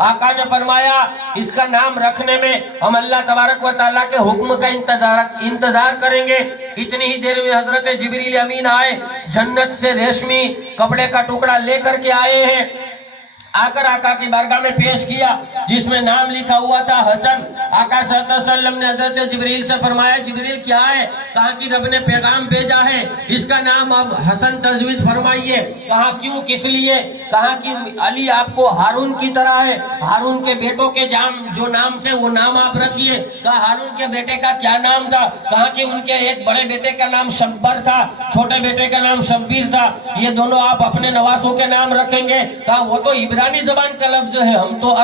آقا نے فرمایا اس کا نام رکھنے میں ہم اللہ تبارک و تعالیٰ کے حکم کا انتظار کریں گے۔ اتنی ہی دیر میں حضرت جبریل امین آئے، جنت سے ریشمی کپڑے کا ٹکڑا لے کر کے آئے ہیں، آ کر آقا کی بارگاہ میں پیش کیا، جس میں نام لکھا ہوا تھا حسن۔ آقا صلی اللہ علیہ وسلم نے حضرت جبریل سے فرمایا جبریل کیا ہے؟ کہا کہ رب نے پیغام بھیجا ہے، اس کا نام اب حسن تجویز فرمائیے۔ کہا کیوں، کس لیے؟ کہا کہ علی آپ کو ہارون کی طرح ہے، ہارون کے بیٹوں کے جو نام تھے وہ نام آپ رکھیے۔ کہا ہارون کے بیٹے کا کیا نام تھا؟ کہا کہ ان کے ایک بڑے بیٹے کا نام شبر تھا، چھوٹے بیٹے کا نام شبیر تھا، یہ دونوں آپ اپنے نواسوں کے نام رکھیں گے۔ کہا وہ تو عبرانی زبان کا لفظ ہے، ہم تو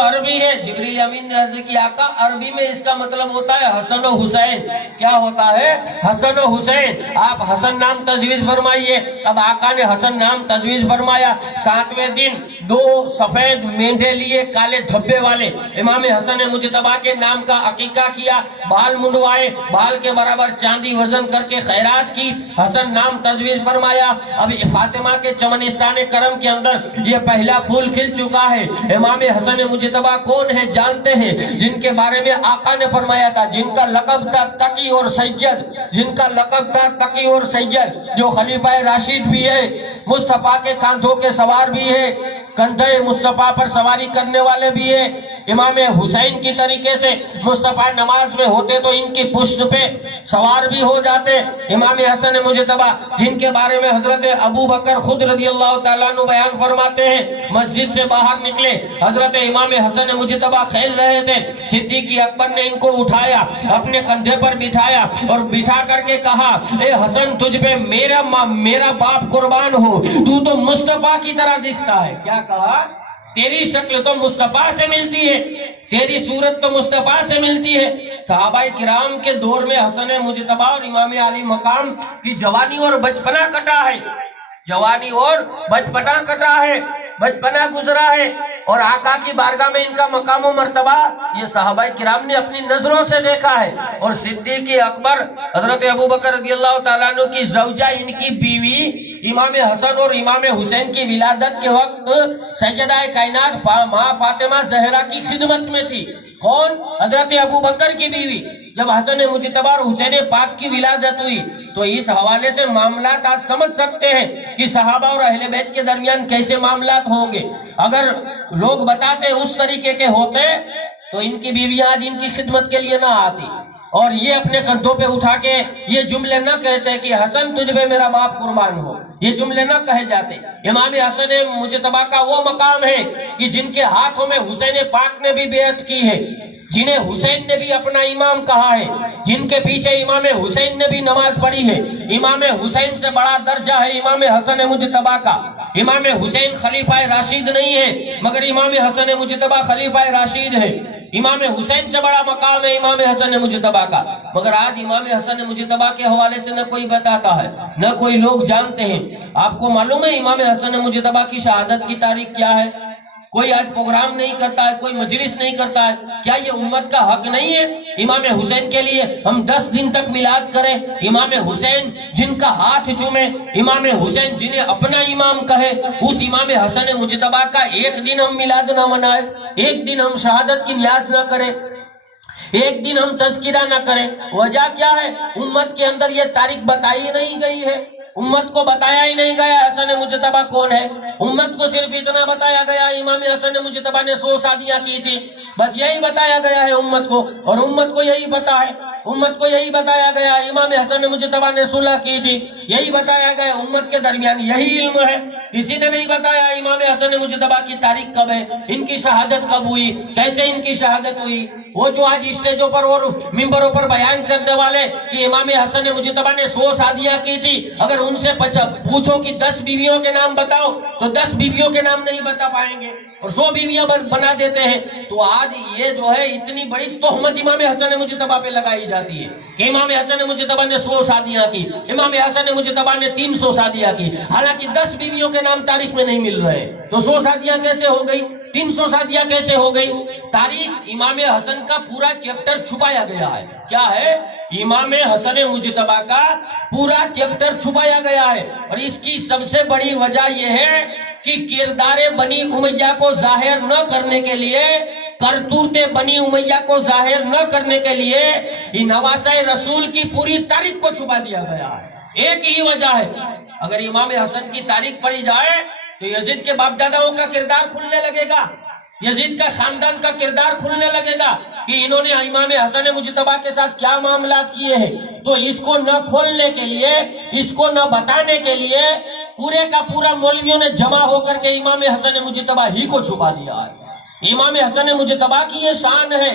عربی ہے۔ جبریل امین نے عرض کی آقا عربی میں اس کا مطلب ہوتا ہے حسن و حسین۔ کیا ہوتا ہے؟ حسن و حسین۔ آپ حسن نام تجویز فرمائیے۔ اب آقا نے حسن نام تجویز فرمایا۔ 7ویں دن 2 سفید مینڈے لیے کالے دھبے والے، امام حسن مجتبیٰ کے نام کا عقیقہ کیا، بال منڈوائے، بال کے برابر چاندی وزن کر کے خیرات کی، حسن نام تجویز فرمایا۔ اب فاطمہ کے چمنستان کرم کے اندر یہ پہلا پھول کھل چکا ہے۔ امام حسن مجتبیٰ کون ہے جانتے ہیں؟ جن کے بارے میں آقا نے فرمایا تھا، جن کا لقب تھا تقی اور سید، جو خلیفہ راشد بھی ہے، مصطفیٰ کے کاندھوں کے سوار بھی ہے، کندھے مصطفیٰ پر سواری کرنے والے بھی ہیں۔ امام حسین کی طریقے سے مصطفیٰ نماز میں ہوتے تو ان کی پشت پہ سوار بھی ہو جاتے۔ امام حسن مجتبیٰ جن کے بارے میں حضرت ابو بکر خود رضی اللہ تعالیٰ عنہ بیان فرماتے ہیں، مسجد سے باہر نکلے، حضرت امام حسن مجتبیٰ کھیل رہے تھے، صدیق اکبر نے ان کو اٹھایا، اپنے کندھے پر بٹھایا اور بٹھا کر کے کہا اے حسن تجھ پہ میرا باپ قربان ہو، تو تو مصطفیٰ کی طرح دکھتا ہے۔ کیا کہا؟ تیری شکل تو مصطفیٰ سے ملتی ہے، تیری صورت تو مصطفیٰ سے ملتی ہے۔ صحابہ کرام کے دور میں حسن مجتبیٰ اور امام علی مقام کی جوانی اور بچپنا کٹا ہے، بچپنا گزرا ہے، اور آقا کی بارگاہ میں ان کا مقام و مرتبہ یہ صحابہ کرام نے اپنی نظروں سے دیکھا ہے۔ اور صدیق اکبر حضرت ابوبکر رضی اللہ تعالیٰ عنہ کی زوجہ، ان کی بیوی امام حسن اور امام حسین کی ولادت کے وقت سیدہ کائنات ماں فاطمہ زہرا کی خدمت میں تھی۔ کون؟ حضرت ابوبکر کی بیوی۔ جب حسن مجتبیٰ اور حسین پاک کی ولادت ہوئی تو اس حوالے سے معاملات آج سمجھ سکتے ہیں کہ صحابہ اور اہل بیت کے درمیان کیسے معاملات ہوں گے۔ اگر لوگ بتاتے اس طریقے کے ہوتے تو ان کی بیویاں آج ان کی خدمت کے لیے نہ آتی، اور یہ اپنے کندھوں پہ اٹھا کے یہ جملے نہ کہتے کہ حسن تجھ پہ میرا باپ قربان ہو، یہ جملے نہ کہے جاتے۔ امام حسن مجتبیٰ کا وہ مقام ہے کہ جن کے ہاتھوں میں حسین پاک نے بھی بیعت کی ہے، جنہیں حسین نے بھی اپنا امام کہا ہے، جن کے پیچھے امام حسین نے بھی نماز پڑھی ہے۔ امام حسین سے بڑا درجہ ہے امام حسن مجتبیٰ کا۔ امام حسین خلیفہ راشد نہیں ہے، مگر امام حسن مجتبیٰ خلیفہ راشد ہے۔ امام حسین سے بڑا مقام ہے امام حسن مجتبیٰ کا، مگر آج امام حسن مجتبیٰ کے حوالے سے نہ کوئی بتاتا ہے، نہ کوئی لوگ جانتے ہیں۔ آپ کو معلوم ہے امام حسن مجتبیٰ کی شہادت کی تاریخ کیا ہے؟ کوئی آج پروگرام نہیں کرتا ہے، کوئی مجلس نہیں کرتا ہے، کیا یہ امت کا حق نہیں ہے؟ امام حسین کے لیے ہم 10 دن تک میلاد کریں، امام حسین جن کا ہاتھ چومے، امام حسین جنہیں اپنا امام کہے، اس امام حسن مجتبیٰ کا ایک دن ہم میلاد نہ منائے، ایک دن ہم شہادت کی نیاز نہ کریں، ایک دن ہم تذکرہ نہ کریں۔ وجہ کیا ہے؟ امت کے اندر یہ تاریخ بتائی نہیں گئی ہے، امت کو بتایا ہی نہیں گیا حسن مجتبیٰ کون ہے۔ امت کو صرف اتنا بتایا گیا امام حسن مجتبیٰ نے 100 شادیاں کی تھی، بس یہی بتایا گیا ہے امت کو، اور امت کو یہی پتا ہے، امت کو یہی بتایا گیا امام حسن مجتبیٰ نے صلح کی تھی، یہی بتایا گیا امت کے درمیان یہی علم ہے۔ کسی نے نہیں بتایا امام حسن مجتبیٰ کی تاریخ کب ہے، ان کی شہادت کب ہوئی، کیسے ان کی شہادت ہوئی۔ وہ جو آج اسٹیجوں پر اور ممبروں پر بیان کرنے والے کہ امام حسن مجتبیٰ نے 100 شادیاں کی تھی، اگر ان سے پوچھو کہ 10 بیویوں کے نام بتاؤ تو 10 بیویوں کے نام نہیں بتا پائیں گے، اور 100 بیویاں بنا دیتے ہیں۔ تو آج یہ جو ہے اتنی بڑی تہمت امام حسن مجتبیٰ پہ لگائی جاتی ہے کہ امام حسن مجتبیٰ نے 100 شادیاں کی، امام حسن مجتبیٰ نے 300 شادیاں کی، حالانکہ 10 بیویوں کے نام تاریخ میں نہیں مل رہے، تو 100 شادیاں کیسے ہو گئی، 300 شادیاں کیسے ہو گئی؟ تاریخ امام حسن کا پورا چیپٹر چھپایا گیا ہے۔ کیا ہے؟ امام حسن مجتبیٰ کا پورا چیپٹر چھپایا گیا ہے، اور اس کی سب سے بڑی وجہ یہ ہے کہ کہ کردار بنی امیہ کو ظاہر نہ کرنے کے لیے، کرتوت بنی امیہ کو ظاہر نہ کرنے کے لیے نواسہ رسول کی پوری تاریخ کو چھپا دیا گیا ہے۔ ایک ہی وجہ ہے، اگر امام حسن کی تاریخ پڑھی جائے تو یزید کے باپ داداؤں کا کردار کھلنے لگے گا، یزید کا خاندان کا کردار کھلنے لگے گا کہ انہوں نے امام حسن مجتبیٰ کے ساتھ کیا معاملات کیے ہیں۔ تو اس کو نہ کھولنے کے لیے، اس کو نہ بتانے کے لیے پورے کا پورا مولویوں نے جمع ہو کر کے امام حسن مجتبیٰ ہی کو چھپا دیا ہے۔ امام حسن مجتبیٰ کی یہ شان ہے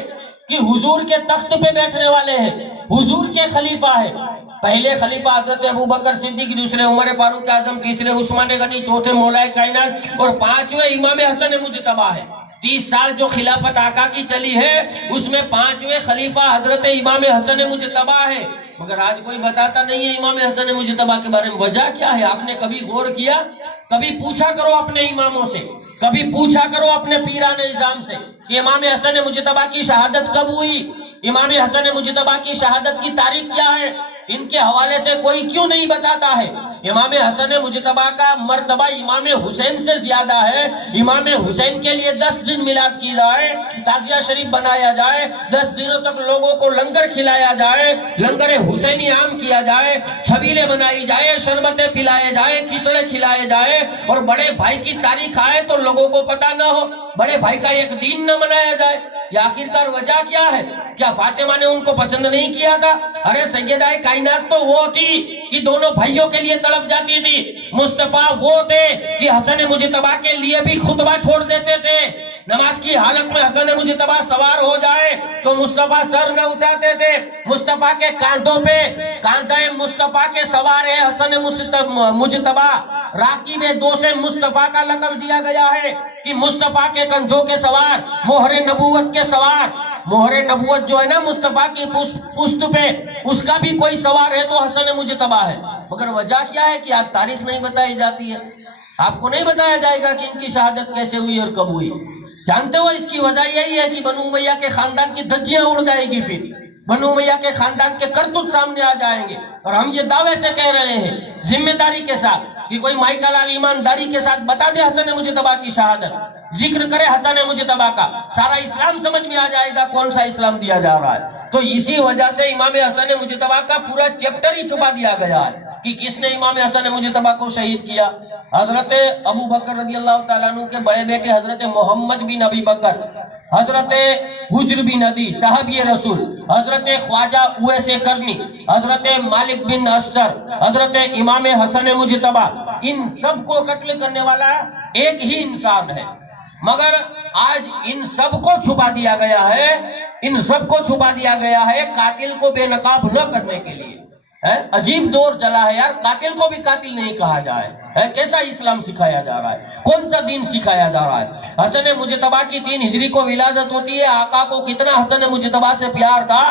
کہ حضور کے تخت پہ بیٹھنے والے ہیں، حضور کے خلیفہ ہے۔ پہلے خلیفہ حضرت ابوبکر صدیق، دوسرے عمر فاروق اعظم، تیسرے عثمان غنی، چوتھے مولا کائنات اور پانچویں امام حسن مجتبیٰ ہے۔ 30 سال جو خلافت آقا کی چلی ہے اس میں پانچویں خلیفہ حضرت امام حسن مجتبیٰ ہے۔ مگر آج کوئی بتاتا نہیں ہے امام حسن مجتبیٰ کے بارے میں۔ وجہ کیا ہے؟ آپ نے کبھی غور کیا؟ کبھی پوچھا کرو اپنے اماموں سے، کبھی پوچھا کرو اپنے پیران نظام سے کہ امام حسن مجتبیٰ کی شہادت کب ہوئی، امام حسن مجتبیٰ کی شہادت کی تاریخ کیا ہے؟ ان کے حوالے سے کوئی کیوں نہیں بتاتا ہے؟ امام حسن مجتبیٰ کا مرتبہ امام حسین سے زیادہ ہے۔ امام حسین کے لیے 10 دن میلاد کی جائے، تعزیہ شریف بنایا جائے، 10 دنوں تک لوگوں کو لنگر کھلایا جائے، لنگر حسینی عام کیا جائے، چھبیلیں بنائی جائے، شربتیں پلائے جائے، کھچڑے کھلائے جائے، اور بڑے بھائی کی تاریخ آئے تو لوگوں کو پتہ نہ ہو، بڑے بھائی کا ایک دین نہ منایا جائے۔ یہ آخرکار وجہ کیا ہے؟ کیا فاطمہ نے ان کو پسند نہیں کیا تھا؟ ارے سیدہ کائنات تو وہ تھی کہ دونوں بھائیوں کے لیے تڑپ جاتی تھی، مصطفیٰ وہ تھے کہ حسن مجتبیٰ کے لیے بھی خطبہ چھوڑ دیتے تھے۔ نماز کی حالت میں حسن مجتبیٰ سوار ہو جائے تو مصطفیٰ سر نہ اٹھاتے تھے، مصطفیٰ کے کاندھوں پہ کاندھے مصطفیٰ کے سوار ہے حسن مجتبیٰ۔ راکب دو سے مصطفیٰ کا لقب دیا گیا ہے کہ مصطفیٰ کے کندھوں کے سوار، مہر نبوت کے سوار۔ مہر نبوت جو ہے نا مصطفیٰ کی پشت پہ، اس کا بھی کوئی سوار ہے تو حسن مجتبیٰ ہے۔ مگر وجہ کیا ہے کہ آج تاریخ نہیں بتائی جاتی ہے؟ آپ کو نہیں بتایا جائے گا کہ ان کی شہادت کیسے ہوئی اور کب ہوئی؟ جانتے ہو اس کی وجہ یہی ہے کہ بنو امیہ کے خاندان کی دھجیاں اڑ جائے گی، پھر بنو امیہ کے خاندان کے کرتوت سامنے آ جائیں گے۔ اور ہم یہ دعوے سے کہہ رہے ہیں ذمہ داری کے ساتھ کہ کوئی مائیکل لال ایمانداری کے ساتھ بتا دے حسن مجتبیٰ کی شہادت، ذکر کرے حسن مجتبیٰ کا، سارا اسلام سمجھ میں آ جائے گا کون سا اسلام دیا جا رہا ہے۔ تو اسی وجہ سے امام حسن مجتبیٰ کا پورا چیپٹر ہی چھپا دیا گیا ہے کہ کس نے امام حسن مجتبیٰ کو شہید کیا۔ حضرت ابو بکر رضی اللہ تعالیٰ عنہ کے بڑے بیٹے حضرت محمد بن ابی بکر، حضرت حجر بن عدی صحابی رسول، حضرت خواجہ اویس کرنی، حضرت مالک بن اشتر، حضرت امام حسن مجتبیٰ، ان سب کو قتل کرنے والا ایک ہی انسان ہے۔ مگر آج ان سب کو چھپا دیا گیا ہے، ان سب کو چھپا دیا گیا ہے قاتل کو بے نقاب نہ کرنے کے لیے۔ عجیب دور چلا ہے یار، قاتل کو بھی قاتل نہیں کہا جائے۔ کیسا اسلام سکھایا جا رہا ہے؟ کون سا دین سکھایا جا رہا ہے؟ حسن مجتبیٰ کی 3 ہجری کو ولادت ہوتی ہے۔ آقا کو کتنا حسن مجتبیٰ سے پیار تھا،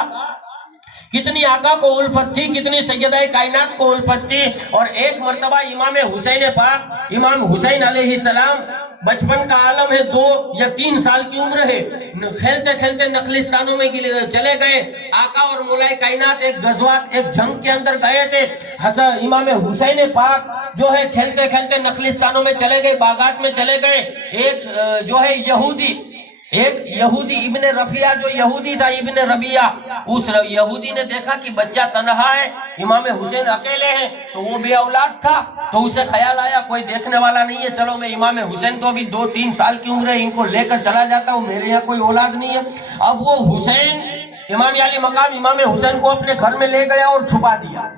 کتنی آقا کو الفت تھی، کتنی سیدہ کائنات کو الفت تھی۔ اور ایک مرتبہ امام حسین پاک، امام حسین علیہ السلام بچپن کا عالم ہے، 2 یا 3 سال کی عمر ہے، کھیلتے کھیلتے نخلستانوں میں چلے گئے۔ آقا اور مولا کائنات ایک غزوات، ایک جنگ کے اندر گئے تھے۔ امام حسین پاک جو ہے کھیلتے کھیلتے نخلستانوں میں چلے گئے، باغات میں چلے گئے۔ ایک جو ہے یہودی ابن رفیہ جو یہودی تھا، ابن ربیہ، اس یہودی نے دیکھا کہ بچہ تنہا ہے، امام حسین اکیلے ہیں، تو وہ بے اولاد تھا، تو اسے خیال آیا کوئی دیکھنے والا نہیں ہے، چلو میں امام حسین تو ابھی 2-3 سال کی عمر ہے، ان کو لے کر چلا جاتا ہوں، میرے یہاں کوئی اولاد نہیں ہے۔ اب وہ حسین امام علی مقام امام حسین کو اپنے گھر میں لے گیا اور چھپا دیا۔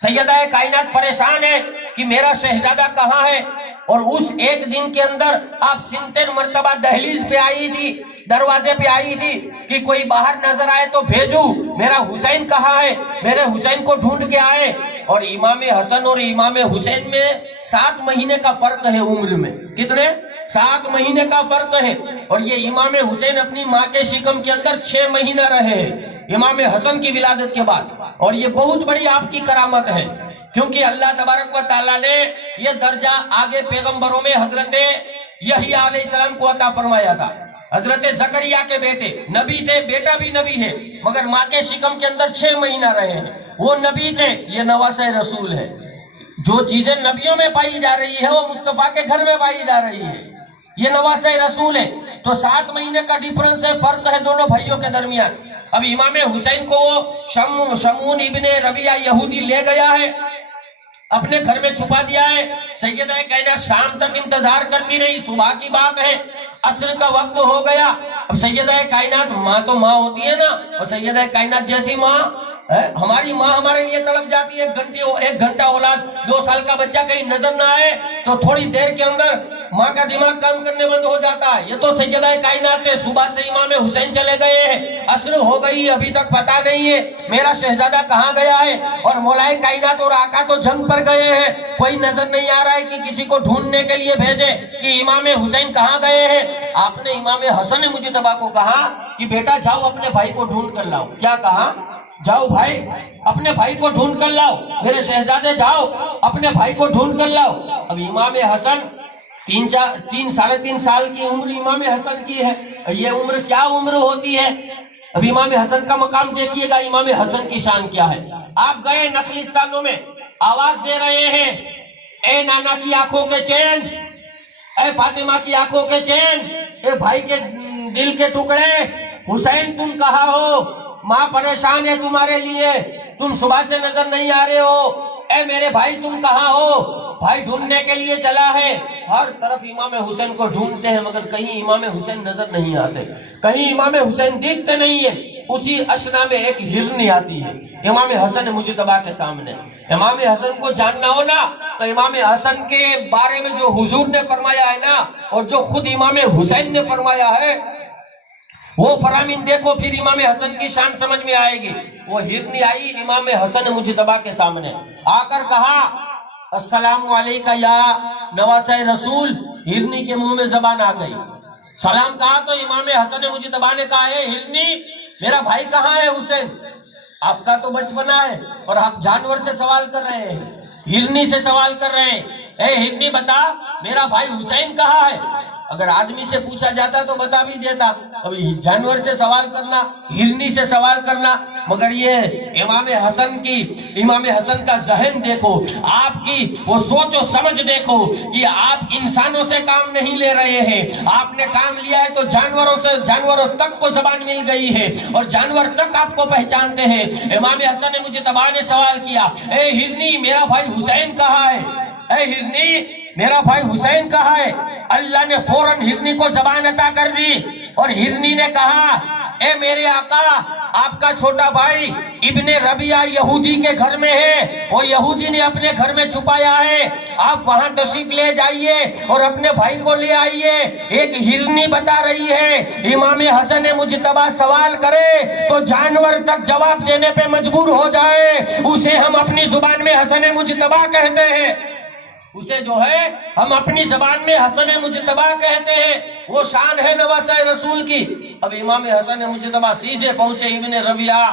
سیدہ کائنات پریشان ہے کہ میرا شہزادہ کہاں ہے، اور اس ایک دن کے اندر آپ 67 مرتبہ دہلیز پہ آئی تھی، دروازے پہ آئی تھی کہ کوئی باہر نظر آئے تو بھیجو، میرا حسین کہاں ہے، میرے حسین کو ڈھونڈ کے آئے۔ اور امام حسن اور امام حسین میں 7 مہینے کا فرق ہے عمر میں، کتنے؟ 7 مہینے کا فرق ہے۔ اور یہ امام حسین اپنی ماں کے شکم کے اندر 6 مہینہ رہے ہیں امام حسن کی ولادت کے بعد، اور یہ بہت بڑی آپ کی کرامت ہے، کیونکہ اللہ تبارک و تعالیٰ نے یہ درجہ آگے پیغمبروں میں حضرت یحییٰ علیہ السلام کو عطا فرمایا تھا۔ حضرت زکریا کے بیٹے نبی تھے، بیٹا بھی نبی ہے، مگر ماں کے شکم کے اندر 6 مہینہ رہے ہیں، وہ نبی تھے، یہ نواسہ رسول ہے۔ جو چیزیں نبیوں میں پائی جا رہی ہے وہ مصطفیٰ کے گھر میں پائی جا رہی ہے. یہ نواسہ رسول ہے. تو 7 مہینے کا ڈیفرنس ہے، فرق ہے دونوں بھائیوں کے درمیان. اب امام حسین کو وہ شمون ابن ربیعہ یہودی لے گیا ہے، اپنے گھر میں چھپا دیا ہے. سیدہ کائنات شام تک انتظار کرتی رہی. صبح کی بات ہے، عصر کا وقت ہو گیا. اب سیدہ کائنات، ماں تو ماں ہوتی ہے نا، اور سیدہ کائنات جیسی ماں، ہماری ماں ہمارے لیے تڑپ جاتی ہے. 1 گھنٹہ اولاد 2 سال کا بچہ کہیں نظر نہ آئے تو تھوڑی دیر کے اندر ماں کا دماغ کام کرنے بند ہو جاتا ہے. یہ تو سیدہ کائنات ہے. صبح سے امام حسین چلے گئے ہیں، عصر ہو گئی، ابھی تک پتہ نہیں ہے میرا شہزادہ کہاں گیا ہے. اور مولا کائنات اور آقا تو جنگ پر گئے ہیں، کوئی نظر نہیں آ رہا ہے کہ کسی کو ڈھونڈنے کے لیے بھیجے کہ امام حسین کہاں گئے ہیں. آپ نے امام حسن مجتبیٰ کو کہا کہ بیٹا جاؤ اپنے بھائی کو ڈھونڈ کر لاؤ. کیا کہا؟ جاؤ بھائی اپنے بھائی کو ڈھونڈ کر لاؤ، میرے شہزادے جاؤ اپنے بھائی کو ڈھونڈ کر لاؤ. اب امام حسن 3 سال کی عمر امام حسن کی ہے. یہ عمر کیا عمر ہوتی ہے؟ اب امام حسن کا مقام دیکھیے گا، امام حسن کی شان کیا ہے. آپ گئے نخلستانوں میں، آواز دے رہے ہیں، اے نانا کی آنکھوں کے چین، اے فاطمہ کی آنکھوں کے چین، اے بھائی کے دل کے ٹکڑے، حسین تم کہاں ہو؟ ماں پریشان ہے تمہارے لیے، تم صبح سے نظر نہیں آ رہے ہو. اے میرے بھائی تم کہاں ہو؟ بھائی ڈھونڈنے کے لیے چلا ہے. ہر طرف امام حسین کو ڈھونڈتے ہیں مگر کہیں امام حسین نظر نہیں آتے، کہیں امام حسین دیکھتے نہیں ہیں. اسی اشنا میں ایک ہرنی آتی ہے امام حسن مجتبیٰ کے سامنے. امام حسن کو جاننا ہو نا تو امام حسن کے بارے میں جو حضور نے فرمایا ہے نا، اور جو خود امام حسین نے فرمایا ہے، وہ فرامین دیکھو، پھر امام حسن کی شان سمجھ میں آئے گی. وہ ہرنی آئی امام حسن مجتبیٰ کے سامنے، آ کر کہا السلام علیکہ یا نواسہ رسول. ہرنی کے منہ میں زبان آ گئی، سلام کہا تو امام حسن مجتبیٰ نے کہا اے ہرنی میرا بھائی کہاں ہے حسین؟ آپ کا تو بچپنا ہے اور آپ جانور سے سوال کر رہے ہیں، ہرنی سے سوال کر رہے ہیں. اے ہرنی بتا میرا بھائی حسین کہاں ہے؟ اگر آدمی سے پوچھا جاتا تو بتا بھی دیتا، ابھی جانور سے سوال کرنا، ہرنی سے سوال کرنا. مگر یہ امام حسن کا ذہن دیکھو، آپ کی وہ سوچ و سمجھ دیکھو کہ آپ انسانوں سے کام نہیں لے رہے ہیں، آپ نے کام لیا ہے تو جانوروں تک کو زبان مل گئی ہے اور جانور تک آپ کو پہچانتے ہیں. امام حسن مجتبیٰ نے سوال کیا اے ہرنی میرا بھائی حسین کہاں ہے؟ اے ہرنی میرا بھائی حسین کہاں ہے؟ اللہ نے فوراً ہرنی کو زبان عطا کر دی اور ہرنی نے کہا اے میرے آقا آپ کا چھوٹا بھائی ابن ربیعہ یہودی کے گھر میں ہے، وہ یہودی نے اپنے گھر میں چھپایا ہے، آپ وہاں تشریف لے جائیے اور اپنے بھائی کو لے آئیے. ایک ہرنی بتا رہی ہے امام حسن مجتبیٰ سوال کرے تو جانور تک جواب دینے پہ مجبور ہو جائے، اسے ہم اپنی زبان میں حسن مجتبیٰ کہتے ہیں، اسے جو ہے ہم اپنی زبان میں حسن مجتبیٰ کہتے ہیں. وہ شان ہے نواسہ رسول کی. اب امام حسن مجتبیٰ سیدھے پہنچے ابن ربیعہ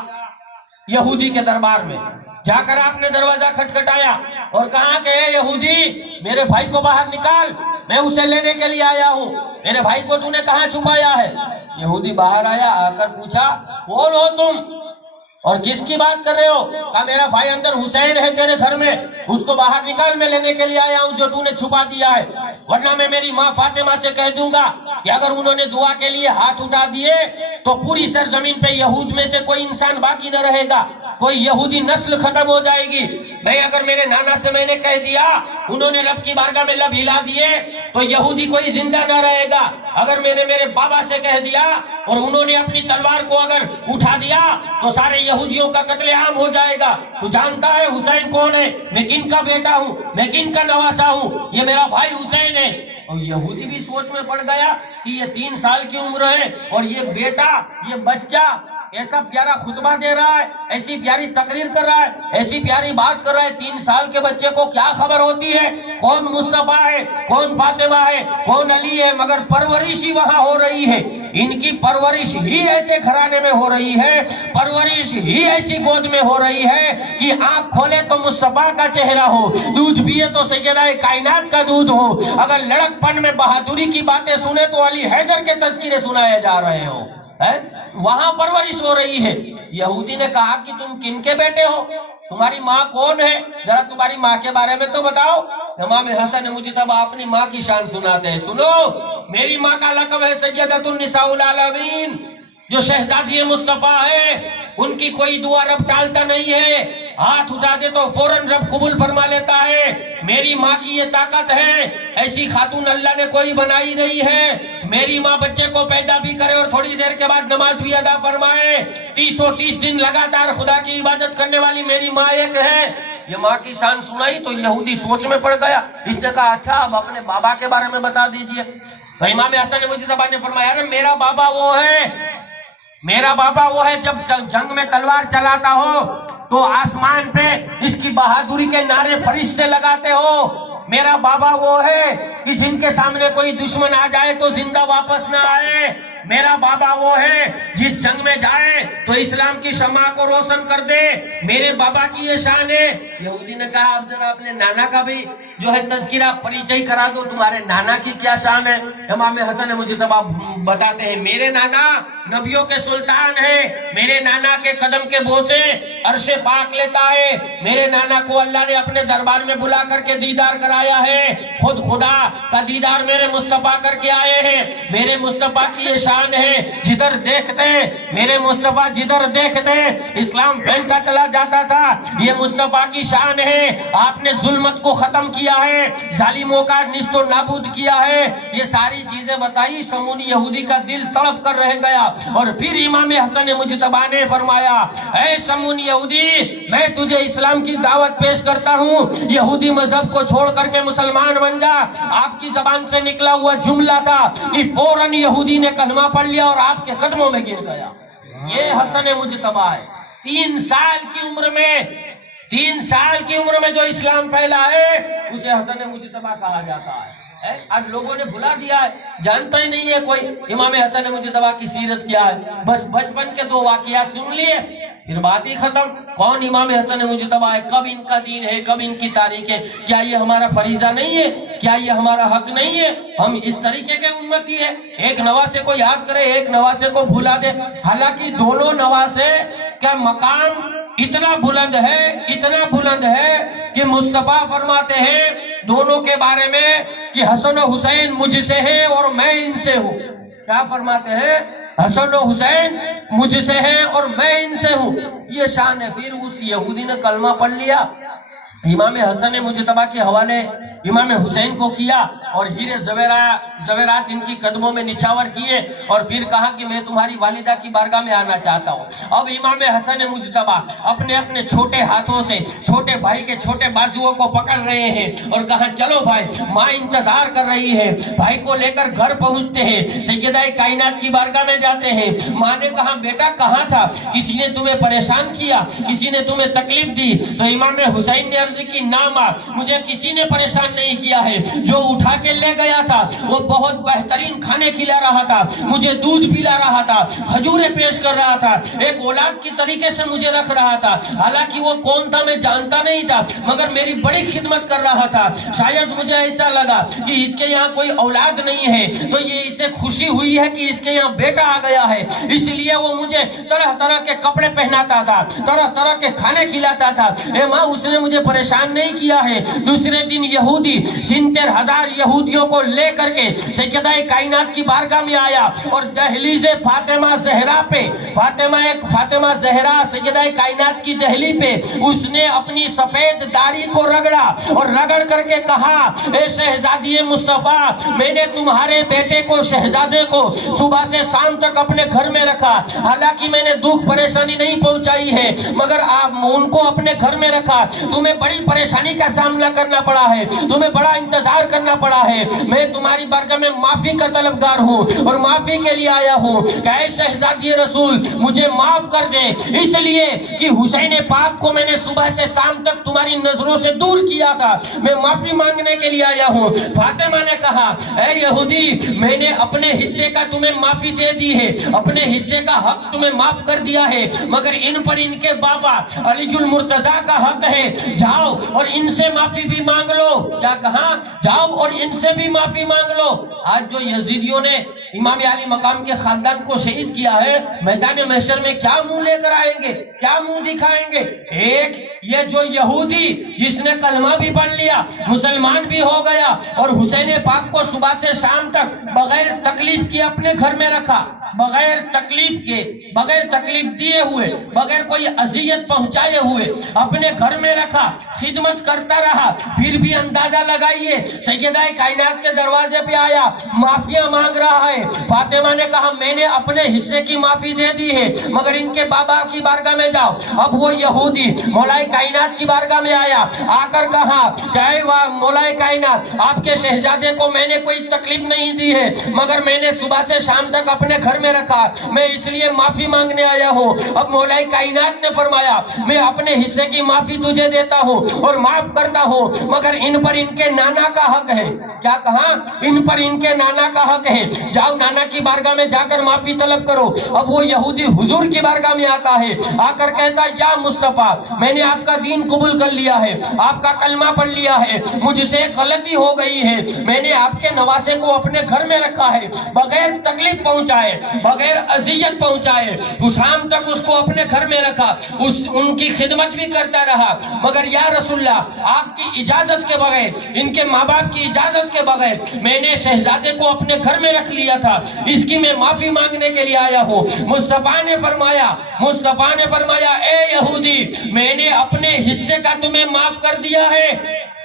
یہودی کے دربار میں. جا کر آپ نے دروازہ کھٹکھٹایا اور کہا کہ اے یہودی میرے بھائی کو باہر نکال، میں اسے لینے کے لیے آیا ہوں، میرے بھائی کو تو نے کہاں چھپایا ہے؟ یہودی باہر آیا، آ کر پوچھا کون ہو تم اور کس کی بات کر رہے ہو؟ کہا میرا بھائی اندر حسین ہے تیرے گھر میں، اس کو باہر نکال، میں لینے کے لیے آیا ہوں جو تو نے چھپا دیا ہے، ورنہ میں میری ماں فاطمہ سے کہہ دوں گا کہ اگر انہوں نے دعا کے لیے ہاتھ اٹھا دیے تو پوری سرزمین پہ یہود میں سے کوئی انسان باقی نہ رہے گا، کوئی یہودی نسل ختم ہو جائے گی. میں اگر میرے نانا سے میں نے کہہ دیا، انہوں نے رب کی بارگاہ میں لب ہلا دیے تو یہودی کوئی زندہ نہ رہے گا. اگر میں نے میرے بابا سے کہہ دیا اور انہوں نے اپنی تلوار کو اگر اٹھا دیا تو سارے یہودیوں کا قتل عام ہو جائے گا. تو جانتا ہے حسین کون ہے، میں کن کا بیٹا ہوں، میں کن کا نواسا ہوں، یہ میرا بھائی حسین ہے. اور یہودی بھی سوچ میں پڑ گیا کہ یہ 3 سال کی عمر ہے اور یہ بیٹا، یہ بچہ ایسا پیارا خطبہ دے رہا ہے، ایسی پیاری تقریر کر رہا ہے، ایسی پیاری بات کر رہا ہے. 3 سال کے بچے کو کیا خبر ہوتی ہے کون مصطفیٰ ہے، کون فاطمہ ہے، کون علی ہے؟ مگر پرورش ہی وہاں ہو رہی ہے، ان کی پرورش ہی ایسے گھرانے میں ہو رہی ہے، پرورش ہی ایسی گود میں ہو رہی ہے کہ آنکھ کھولے تو مصطفیٰ کا چہرہ ہو، دودھ پیے تو سیدہ کائنات کا دودھ ہو، اگر لڑک پن میں بہادری کی باتیں سنے تو علی حیدر کے تذکرے سنائے جا رہے ہو. وہاں پرورش ہو رہی ہے. یہودی نے کہا کہ تم کن کے بیٹے ہو؟ تمہاری ماں کون ہے؟ ذرا تمہاری ماں کے بارے میں تو بتاؤ۔ امام حسن مجتبی اپنی ماں کی شان سناتے ہیں، سنو، میری ماں کا لقب ہے سیدۃ النساء العالمین، جو شہزادی مصطفیٰ ہے، ان کی کوئی دعا رب ٹالتا نہیں ہے، ہاتھ اٹھا دے تو فوراً رب قبول فرما لیتا ہے۔ میری ماں کی یہ طاقت ہے، ایسی خاتون اللہ نے کوئی بنائی نہیں ہے۔ میری ماں بچے کو پیدا بھی کرے اور تھوڑی دیر کے بعد نماز بھی ادا فرمائے، 30 دن لگاتار خدا کی عبادت کرنے والی میری ماں ایک ہے۔ یہ ماں کی شان سنائی تو یہودی سوچ میں پڑ گیا، اس نے کہا اچھا اب اپنے بابا کے بارے میں بتا دیجئے۔ تو امام حسن مجتبی نے فرمایا میرا بابا وہ ہے جب جنگ میں تلوار چلاتا ہو تو آسمان پہ اس کی بہادری کے نعرے فرشتے لگاتے ہو۔ میرا بابا وہ ہے کہ جن کے سامنے کوئی دشمن آ جائے تو زندہ واپس نہ آئے۔ میرا بابا وہ ہے جس جنگ میں جائے تو اسلام کی شمع کو روشن کر دے۔ میرے بابا کی یہ شان ہے۔ یہودی نے کہا اب ذرا اپنے نانا کا بھی جو ہے تذکرہ پریچے کرا دو، تمہارے نانا کی کیا شان ہے؟ امام حسن مجتبی بتاتے ہیں میرے نانا نبیوں کے سلطان ہیں، میرے نانا کے قدم کے بوسے عرش پاک لیتا ہے، میرے نانا کو اللہ نے اپنے دربار میں بلا کر کے دیدار کرایا ہے، خود خدا کا دیدار میرے مصطفیٰ کر کے آئے ہیں۔ میرے مصطفیٰ کی یہ شان ہے، جدھر دیکھتے میرے مصطفیٰ جدھر دیکھتے اسلام پھیلتا چلا جاتا تھا۔ یہ مصطفیٰ کی شان ہے، آپ نے ظلمت کو ختم کیا ہے، ظالموں کا نیست و نابود کیا ہے۔ یہ ساری چیزیں بتائی، سمونی یہودی کا دل تڑپ کر رہ گیا۔ اور پھر امام حسن مجتبی نے فرمایا اے سمونی یہودی، میں تجھے اسلام کی دعوت پیش کرتا ہوں، یہودی مذہب کو چھوڑ کر کے مسلمان بن جا۔ آپ کی زبان سے نکلا ہوا جملہ تھا کہ فوراً یہودی نے کلمہ پڑھ لیا اور آپ کے قدموں میں گر گیا۔ یہ حسن مجتبی ہے۔ 3 سال کی عمر میں جو اسلام پھیلا ہے اسے حسن مجتبی کہا جاتا ہے۔ آج لوگوں نے بھلا دیا ہے، جانتا ہی نہیں ہے کوئی امام حسن مجتبی کی سیرت کیا ہے۔ بس بچپن کے 2 واقعات سن لیے پھر بات ہی ختم۔ کون امام حسن مجتبی ہے، کب ان کا دین ہے، کب ان کی تاریخ ہے؟ کیا یہ ہمارا فریضہ نہیں ہے؟ کیا یہ ہمارا حق نہیں ہے؟ ہم اس طریقے کے امتی ہیں، ایک نواسے کو یاد کرے، ایک نواسے کو بھلا دے۔ حالانکہ دونوں نواسے کا مقام اتنا بلند ہے کہ مصطفیٰ فرماتے ہیں دونوں کے بارے میں کہ حسن و حسین مجھ سے ہے اور میں ان سے ہوں۔ کیا فرماتے ہیں؟ حسن و حسین مجھ سے ہے اور میں ان سے ہوں۔ یہ شان ہے۔ پھر اس یہودی نے کلمہ پڑھ لیا، امام حسن مجتبی کے حوالے امام حسین کو کیا اور ہیرے زیورات ان کی قدموں میں نچھاور کیے اور پھر کہا کہ میں تمہاری والدہ کی بارگاہ میں آنا چاہتا ہوں۔ اب امام حسن مجتبی اپنے چھوٹے ہاتھوں سے چھوٹے بھائی کے چھوٹے بازوؤں کو پکڑ رہے ہیں اور کہا چلو بھائی، ماں انتظار کر رہی ہے۔ بھائی کو لے کر گھر پہنچتے ہیں، سیدہ کائنات کی بارگاہ میں جاتے ہیں۔ ماں نے کہا بیٹا کہاں تھا؟ کسی نے تمہیں پریشان کیا؟ کسی نے تمہیں تکلیف دی؟ تو امام حسین نے عرض کی نا ماں، مجھے کسی نے پریشان نہیں کیا ہے، جو اٹھا کے لے گیا تھا وہ بہت بہترین کھانے کھلا رہا تھا، مجھے دودھ پلا رہا تھا، کھجوریں پیش کر رہا تھا، ایک اولاد کی طریقے سے مجھے رکھ رہا تھا۔ حالانکہ وہ کون تھا میں جانتا نہیں تھا، مگر میری بڑی خدمت کر رہا تھا۔ شاید مجھے ایسا لگا کہ اس کے یہاں کوئی اولاد نہیں ہے تو یہ اسے خوشی ہوئی ہے کہ اس کے یہاں بیٹا آ گیا ہے، اس لیے وہ مجھے طرح طرح کے کپڑے پہناتا تھا، طرح طرح کے کھانے کھلاتا تھا۔ اے ماں، اس نے مجھے پریشان نہیں کیا ہے۔ دوسرے دن یہودی 70,000 یہودیوں کو لے کر کے سیدہ کائنات کی بارگاہ میں آیا اور دہلیز فاطمہ زہرا سیدہ کائنات کی دہلی پہ اس نے اپنی سفید داڑھی کو رگڑا اور رگڑ کر کے کہا اے شہزادی مصطفیٰ، میں نے تمہارے بیٹے کو شہزادے کو صبح سے شام تک اپنے گھر میں رکھا، حالانکہ میں نے دکھ پریشانی نہیں پہنچائی ہے مگر آپ ان کو اپنے گھر میں رکھا، تمہیں بڑی پریشانی کا سامنا کرنا پڑا ہے، تمہیں بڑا انتظار کرنا پڑا ہے۔ میں تمہاری بارگاہ میں معافی کا طلبگار ہوں اور معافی کے لیے آیا ہوں کہ اے شہزادی رسول مجھے معاف کر دے، اس لیے کہ حسین پاک کو میں نے صبح سے شام تک تمہاری نظروں سے دور کیا تھا، میں معافی مانگنے کے لیے آیا ہوں۔ فاطمہ نے کہا اے یہودی، میں نے اپنے حصے کا تمہیں معافی دے دی ہے، اپنے حصے کا حق تمہیں معاف کر دیا ہے، مگر ان پر ان کے بابا علی المرتضیٰ کا حق ہے، جاؤ جاؤ اور ان سے معافی بھی مانگ لو. کیا کہا؟ جاؤ اور ان سے بھی معافی مانگ لو. آج جو یزیدیوں نے امام علی مقام کے خاندان کو شہید کیا ہے، میدان محشر میں کیا منہ لے کر آئیں گے، کیا منہ دکھائیں گے؟ ایک یہ جو یہودی جس نے کلمہ بھی پڑھ لیا، مسلمان بھی ہو گیا، اور حسین پاک کو صبح سے شام تک بغیر تکلیف کے اپنے گھر میں رکھا، بغیر تکلیف کے، بغیر تکلیف دیے ہوئے، بغیر کوئی اذیت پہنچائے ہوئے اپنے گھر میں رکھا، خدمت کرتا رہا. پھر بھی اندازہ لگائیے، سیدہ کائنات کے دروازے پہ آیا، معافیاں مانگ رہا ہے. فاطمہ نے کہا میں نے اپنے حصے کی معافی دے دی ہے، مگر ان کے بابا کی بارگاہ میں جاؤ. اب وہ یہودی مولا کائنات کی بارگاہ میں آیا، آ کر کہا کہ اے مولا کائنات، آپ کے شہزادے کو میں نے کوئی تکلیف نہیں دی ہے، مگر میں نے صبح سے شام تک اپنے گھر میں رکھا، میں اس لیے معافی مانگنے آیا ہوں. اب مولا کائنات نے فرمایا میں اپنے حصے کی معافی تجھے دیتا ہوں اور معاف کرتا ہوں، مگر ان پر ان کے نانا کا حق ہے. کیا کہا؟ ان پر ان کے نانا کا حق ہے، جاؤ نانا کی بارگاہ میں جا کر معافی طلب کرو. اب وہ یہودی حضور کی بارگاہ میں آتا ہے، آ کر کہتا یا مصطفیٰ، میں نے آپ کا دین قبول کر لیا ہے، آپ کا کلمہ پڑھ لیا ہے، مجھ سے غلطی ہو گئی ہے، میں نے آپ کے نواسے کو اپنے گھر میں رکھا ہے، بغیر تکلیف پہنچائے، بغیر اذیت پہنچائے، شام تک اس کو اپنے گھر میں رکھا، ان کی خدمت بھی کرتا رہا، مگر یا رسول اللہ آپ کی اجازت کے بغیر، ان کے ماں باپ کی اجازت کے بغیر میں نے شہزادے کو اپنے گھر میں رکھ لیا تھا، اس کی میں معافی مانگنے کے لیے آیا ہوں. مصطفیٰ نے فرمایا اے یہودی، میں نے اپنے حصے کا تمہیں معاف کر دیا ہے،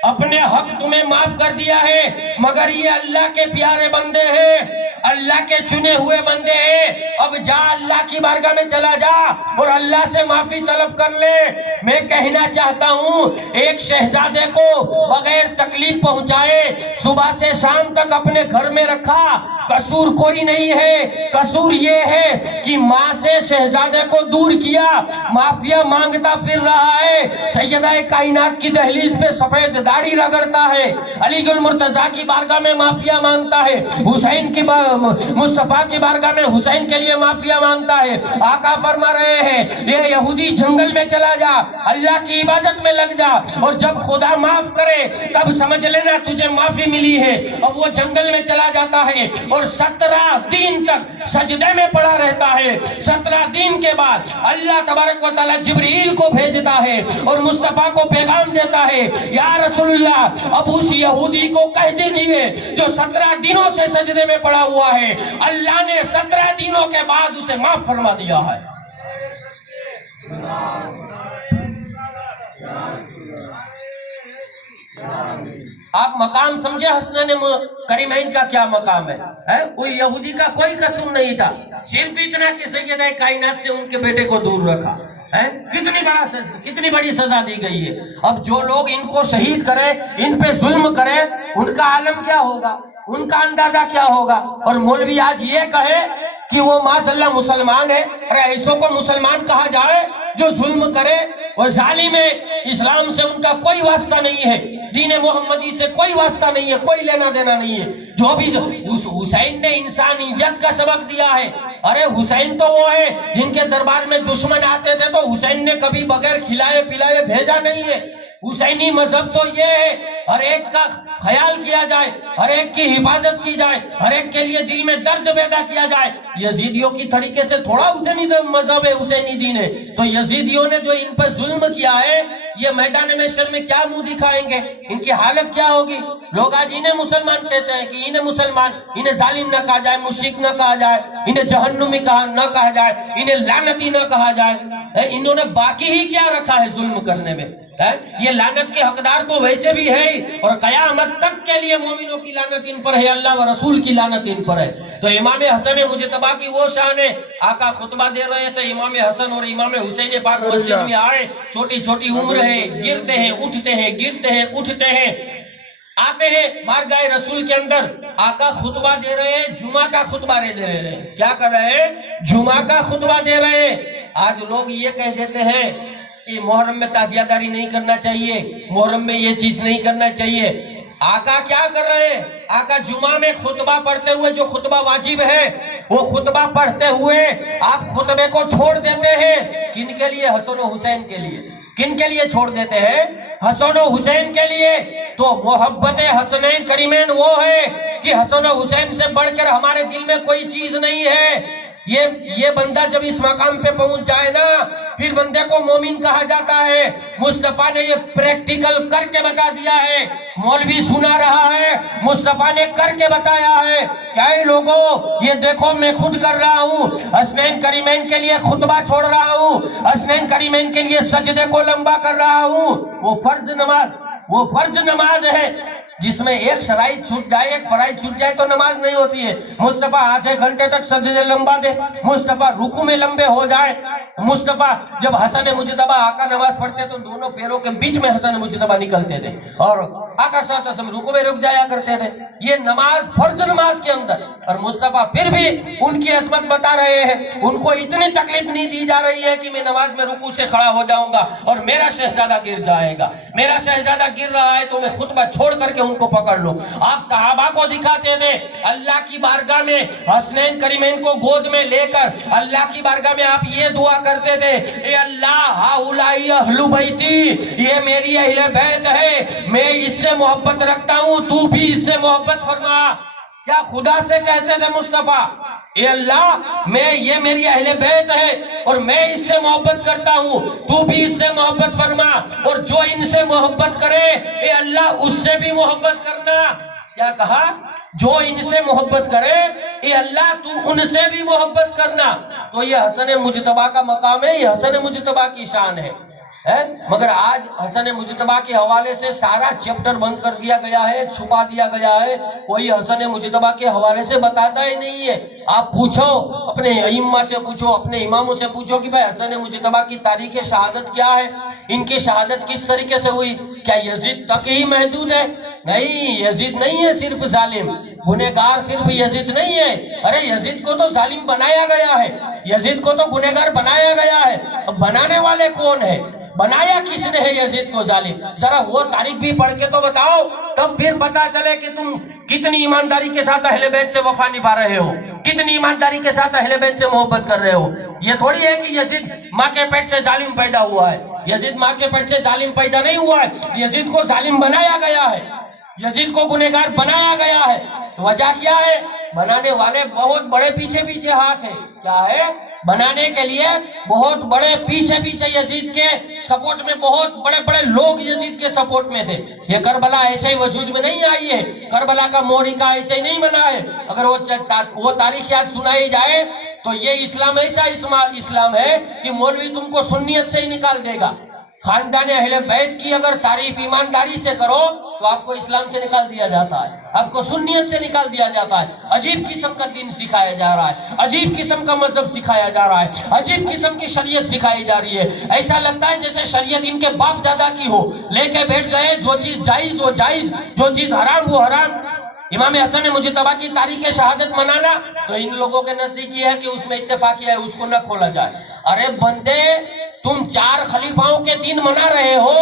اپنے حق تمہیں معاف کر دیا ہے، مگر یہ اللہ کے پیارے بندے ہیں، اللہ کے چنے ہوئے بندے ہیں. اب جا اللہ کی بارگاہ میں چلا جا اور اللہ سے معافی طلب کر لے. میں کہنا چاہتا ہوں ایک شہزادے کو بغیر تکلیف پہنچائے صبح سے شام تک اپنے گھر میں رکھا، قصور کوئی نہیں ہے، قصور یہ ہے کہ ماں سے شہزادے کو دور کیا، معافیاں مانگتا پھر رہا ہے، سیدہ کائنات کی دہلیز پہ سفید داڑھی رگڑتا ہے، علی گل مرتضیٰ کی بارگاہ میں معافیاں مانگتا ہے، حسین کی مصطفیٰ کی بارگاہ میں حسین کے لیے معافیاں مانگتا ہے. آقا فرما رہے ہیں یہ یہودی جنگل میں چلا جا، اللہ کی عبادت میں لگ جا، اور جب خدا معاف کرے تب سمجھ لینا تجھے معافی ملی ہے. اب وہ جنگل میں چلا جاتا ہے اور 17 دن تک سجدے میں پڑا رہتا ہے. 17 دن کے بعد اللہ تبارک و تعالی جبریل کو بھیجتا ہے اور مصطفیٰ کو پیغام دیتا ہے یا رسول اللہ اب اس یہودی کو کہہ دیجئے جو 17 دنوں سے سجدے میں پڑا ہوا ہے، اللہ نے 17 دنوں کے بعد اسے معاف فرما دیا ہے. آپ مقام سمجھے حسنین کریمین کا کیا مقام ہے؟ کوئی یہودی کا کوئی قصور نہیں تھا، صرف اتنا کہ سیدہ کائنات سے ان کے بیٹے کو دور رکھا. کتنی بڑی سزا دی گئی ہے. اب جو لوگ ان کو شہید کریں، ان پہ ظلم کریں، ان کا عالم کیا ہوگا، ان کا اندازہ کیا ہوگا. اور مولوی آج یہ کہے کہ وہ معاذ اللہ مسلمان ہے، اور ایسوں کو مسلمان کہا جائے جو ظلم کرے، وہ ظالم ہے. اسلام سے ان کا کوئی واسطہ نہیں ہے، دین محمدی سے کوئی واسطہ نہیں ہے، کوئی لینا دینا نہیں ہے. جو بھی حسین نے انسانیت کا سبق دیا ہے. ارے حسین تو وہ ہے جن کے دربار میں دشمن آتے تھے تو حسین نے کبھی بغیر کھلائے پلائے بھیجا نہیں ہے. حسینی مذہب تو یہ ہے ہر ایک کا خیال کیا جائے، ہر ایک کی حفاظت کی جائے، ہر ایک کے لیے دل میں درد پیدا کیا جائے. یزیدیوں کی طریقے سے تھوڑا حسینی مذہب ہے، حسینی دین ہے. تو یزیدیوں نے جو ان پر ظلم کیا ہے، یہ میدان محشر میں کیا منہ دکھائیں گے، ان کی حالت کیا ہوگی. لوگ آج انہیں مسلمان کہتے ہیں کہ انہیں مسلمان، انہیں ظالم نہ کہا جائے، مشرک نہ کہا جائے، انہیں جہنمی نہ کہا جائے، انہیں لعنتی نہ کہا جائے. انہوں نے باقی ہی کیا رکھا ہے ظلم کرنے میں. یہ لعنت کے حقدار تو ویسے بھی ہے، اور قیامت تک کے لیے مومنوں کی لعنت ان پر ہے، اللہ و رسول کی لعنت ان پر ہے. تو امام حسن مجتبیٰ کی وہ شان ہے. آقا خطبہ دے رہے تھے، امام حسن اور امام حسین پاک مسجد میں آئے، چھوٹی چھوٹی عمر ہے، گرتے ہیں اٹھتے ہیں، گرتے ہیں اٹھتے ہیں. آتے ہیں بارگاہ رسول کے اندر، آقا خطبہ دے رہے ہیں، جمعہ کا خطبہ دے رہے ہیں. کیا کر رہے ہیں؟ جمعہ کا خطبہ دے رہے ہیں. آج لوگ یہ کہہ دیتے ہیں کہ محرم میں تعزیہ داری نہیں کرنا چاہیے، محرم میں یہ چیز نہیں کرنا چاہیے. آقا کیا کر رہے ہیں؟ آقا جمعہ میں خطبہ پڑھتے ہوئے، جو خطبہ واجب ہے وہ خطبہ پڑھتے ہوئے آپ خطبے کو چھوڑ دیتے ہیں. کن کے لیے؟ حسن و حسین کے لیے. کن کے لیے چھوڑ دیتے ہیں؟ حسن و حسین کے لیے۔ تو محبت حسنین کریمین وہ ہے کہ حسن و حسین سے بڑھ کر ہمارے دل میں کوئی چیز نہیں ہے۔ یہ بندہ جب اس مقام پہ پہنچ جائے نا، پھر بندے کو مومن کہا جاتا ہے۔ مصطفیٰ نے یہ پریکٹیکل کر کے بتا دیا ہے، مولوی سنا رہا ہے، مصطفیٰ نے کر کے بتایا ہے کہ اے لوگوں یہ دیکھو میں خود کر رہا ہوں، حسنین کریمین کے لیے خطبہ چھوڑ رہا ہوں، حسنین کریمین کے لیے سجدے کو لمبا کر رہا ہوں۔ وہ فرض نماز ہے جس میں ایک شرائط چھوٹ جائے، ایک فرائض چھوٹ جائے تو نماز نہیں ہوتی ہے۔ مصطفیٰ آدھے گھنٹے تک سجدے لمبا دے، مصطفیٰ رکوع میں لمبے ہو جائے، مصطفیٰ جب حسن مجتبی آقا نماز پڑھتے تو دونوں پیروں کے بیچ میں حسن مجتبی نکلتے تھے، اور آقا صلی اللہ علیہ وسلم رکوع میں رک جایا کرتے تھے۔ یہ نماز فرض نماز کے اندر، اور مصطفیٰ پھر بھی ان کی عظمت بتا رہے ہیں۔ ان کو اتنی تکلیف نہیں دی جا رہی ہے کہ میں نماز میں رکوع سے کھڑا ہو جاؤں گا اور میرا شہزادہ گر جائے گا، میرا شہزادہ گر رہا ہے تو میں خطبہ چھوڑ کر کے ان کو پکڑ لو۔ آپ صحابہ کو دکھاتے تھے اللہ کی بارگاہ میں حسنین کریمین کو گود میں لے کر، اللہ کی بارگاہ میں آپ یہ دعا کرتے تھے، اے اللہ ہؤلاء اہل بیتی، یہ میری اہل بیت ہے، میں اس سے محبت رکھتا ہوں، تو بھی اس سے محبت فرما۔ کیا خدا سے کہتے تھے مصطفیٰ، اے اللہ یہ میری اہل بیت ہے اور میں اس سے محبت کرتا ہوں، تو بھی اس سے محبت فرما، اور جو ان سے محبت کرے اے اللہ اس سے بھی محبت کرنا۔ کیا کہا؟ جو ان سے محبت کرے اے اللہ تو ان سے بھی محبت کرنا۔ تو یہ حسن مجتبی کا مقام ہے، یہ حسن مجتبی کی شان ہے۔ مگر آج حسن مجتبی کے حوالے سے سارا چیپٹر بند کر دیا گیا ہے، چھپا دیا گیا ہے، کوئی حسن مجتبی کے حوالے سے بتاتا ہی نہیں ہے۔ آپ پوچھو اپنے ائمہ سے، پوچھو اپنے اماموں سے، پوچھو کہ بھائی حسن مجتبی کی تاریخ شہادت کیا ہے، ان کی شہادت کس طریقے سے ہوئی؟ کیا یزید تک ہی محدود ہے؟ نہیں، یزید نہیں ہے صرف ظالم، گنہگار صرف یزید نہیں ہے۔ ارے یزید کو تو ظالم بنایا گیا ہے، یزید کو تو گنہگار بنایا گیا ہے۔ اب بنانے والے کون ہے؟ بنایا کس نے ہے یزید کو ظالم؟ ذرا وہ تاریخ بھی پڑھ کے تو بتاؤ، تب پھر پتا چلے کہ تم کتنی ایمانداری کے ساتھ اہل بیت سے وفا نبھا رہے ہو، کتنی ایمانداری کے ساتھ اہل بیت سے محبت کر رہے ہو۔ یہ تھوڑی ہے کہ یزید ماں کے پیٹ سے ظالم پیدا ہوا ہے، یزید ماں کے پیٹ سے ظالم پیدا نہیں ہوا ہے، یزید کو ظالم بنایا گیا ہے، یزید کو گنہگار بنایا گیا ہے۔ وجہ کیا ہے؟ بنانے والے بہت بڑے پیچھے ہاتھ ہیں۔ کیا ہے؟ بنانے کے لیے بہت بڑے پیچھے یزید کے سپورٹ میں، بہت بڑے لوگ یزید کے سپورٹ میں تھے۔ یہ کربلا ایسے ہی وجود میں نہیں آئی ہے، کربلا کا مورکہ ایسے ہی نہیں بنا ہے۔ اگر وہ تاریخیات سنائی جائے تو یہ اسلام ایسا اسلام ہے کہ مولوی تم کو سنیت سے ہی نکال دے گا۔ خاندان اہل بیت کی اگر تعریف ایمانداری سے کرو تو آپ کو اسلام سے نکال دیا جاتا ہے، آپ کو سنیت سے نکال دیا جاتا ہے۔ عجیب قسم کا دین سکھایا جا رہا ہے، عجیب قسم کا مذہب سکھایا جا رہا ہے، عجیب قسم کی شریعت سکھائی جا رہی ہے۔ ایسا لگتا ہے جیسے شریعت ان کے باپ دادا کی ہو، لے کے بیٹھ گئے، جو چیز جائز وہ جائز، جو چیز حرام وہ حرام۔ امام حسن مجتبی کی تاریخ شہادت منانا تو ان لوگوں کے نزدیک یہ ہے کہ اس میں اتفاقیہ ہے، اس کو نہ کھولا جائے۔ ارے بندے، تم 4 خلیفاؤں کے دین منا رہے ہو،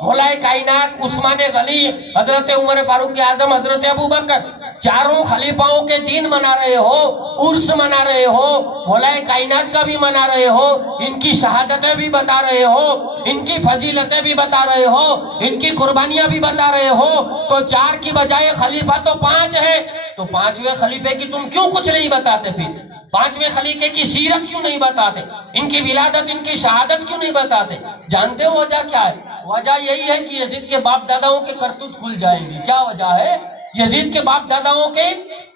مولا کائنات عثمان غنی، حضرت عمر فاروق اعظم، حضرت ابوبکر، 4 خلیفاؤں کے دین منا رہے ہو، عرس منا رہے ہو، مولا کائنات کا بھی منا رہے ہو، ان کی شہادتیں بھی بتا رہے ہو، ان کی فضیلتیں بھی بتا رہے ہو، ان کی قربانیاں بھی بتا رہے ہو، تو 4 کی بجائے خلیفہ تو 5 ہے، تو 5ویں خلیفے کی تم کیوں کچھ نہیں بتاتے؟ پھر 5ویں خلیفے کی سیرت کیوں نہیں بتاتے؟ ان کی ولادت، ان کی شہادت کیوں نہیں بتاتے؟ جانتے ہو وجہ کیا ہے؟ وجہ یہی ہے کہ یزید کے باپ داداؤں کے کرتوت کھل جائیں گے۔ کیا وجہ ہے؟ یزید کے باپ داداؤں کے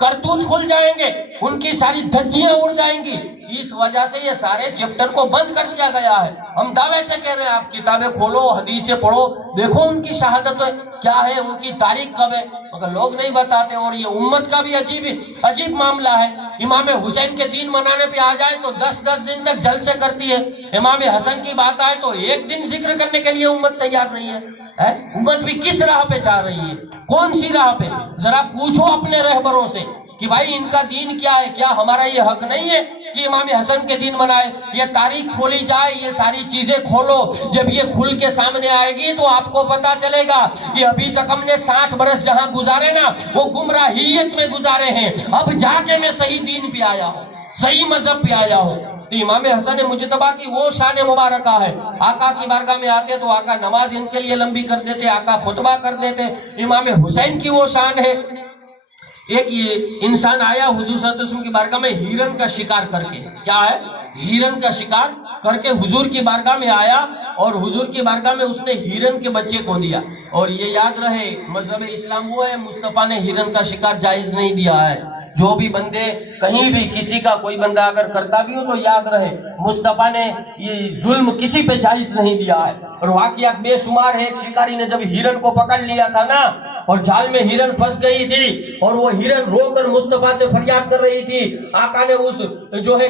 کرتوت کھل جائیں گے، ان کی ساری دھجیاں اڑ جائیں گی۔ اس وجہ سے یہ سارے چیپٹر کو بند کر دیا گیا ہے۔ ہم دعوے سے کہہ رہے ہیں، آپ کتابیں کھولو، حدیثیں پڑھو، دیکھو ان کی شہادت کیا ہے، ان کی تاریخ کب ہے، مگر لوگ نہیں بتاتے۔ اور یہ امت کا بھی عجیب معاملہ ہے۔ امام حسین کے دین منانے پہ آ جائے تو 10 دن تک جلسے کرتی ہے، امام حسن کی بات آئے تو 1 دن ذکر کرنے کے لیے امت تیار نہیں ہے۔ امت بھی کس راہ پہ جا رہی ہے؟ کون سی راہ پہ؟ ذرا پوچھو اپنے رہبروں سے کہ بھائی ان کا دین کیا ہے؟ کیا ہمارا یہ حق نہیں ہے کہ امام حسن کے دین منائے؟ یہ تاریخ کھولی جائے، یہ ساری چیزیں کھولو، جب یہ کھل کے سامنے آئے گی تو آپ کو پتا چلے گا کہ ابھی تک ہم نے 60 برس جہاں گزارے نا، وہ گمراہیت میں گزارے ہیں، اب جا کے میں صحیح دین پہ آیا ہوں۔ صحیح مذہب پہ آیا ہوں. تو امام حسن مجتبیٰ کی وہ شان مبارکہ ہے. آقا کی بارگاہ میں آتے تو آقا نماز ان کے لیے لمبی کر دیتے, آقا خطبہ کر دیتے. امام حسین کی وہ شان ہے. ایک یہ انسان آیا حضور صلی اللہ علیہ وسلم کی بارگاہ میں ہیرن کا شکار کر کے, کیا ہے, ہیرن کا شکار کر کے حضور کی بارگاہ میں آیا, اور حضور کی بارگاہ میں اس نے ہیرن کے بچے کو دیا. اور یہ یاد رہے مذہب اسلام وہ ہے, مصطفیٰ نے ہیرن کا شکار جائز نہیں دیا ہے. جو بھی بندے کہیں بھی کسی کا کوئی بندہ اگر کرتا بھی ہو تو یاد رہے مصطفیٰ نے یہ ظلم کسی پہ جائز نہیں دیا ہے. اور واقعات بے شمار ہے. ایک شکاری نے جب ہیرن کو پکڑ لیا تھا نا, اور جال میں ہیرن پھنس گئی تھی, اور وہ ہیرن رو کر مصطفیٰ سے فریاد کر رہی تھی. آقا نے اس جو ہے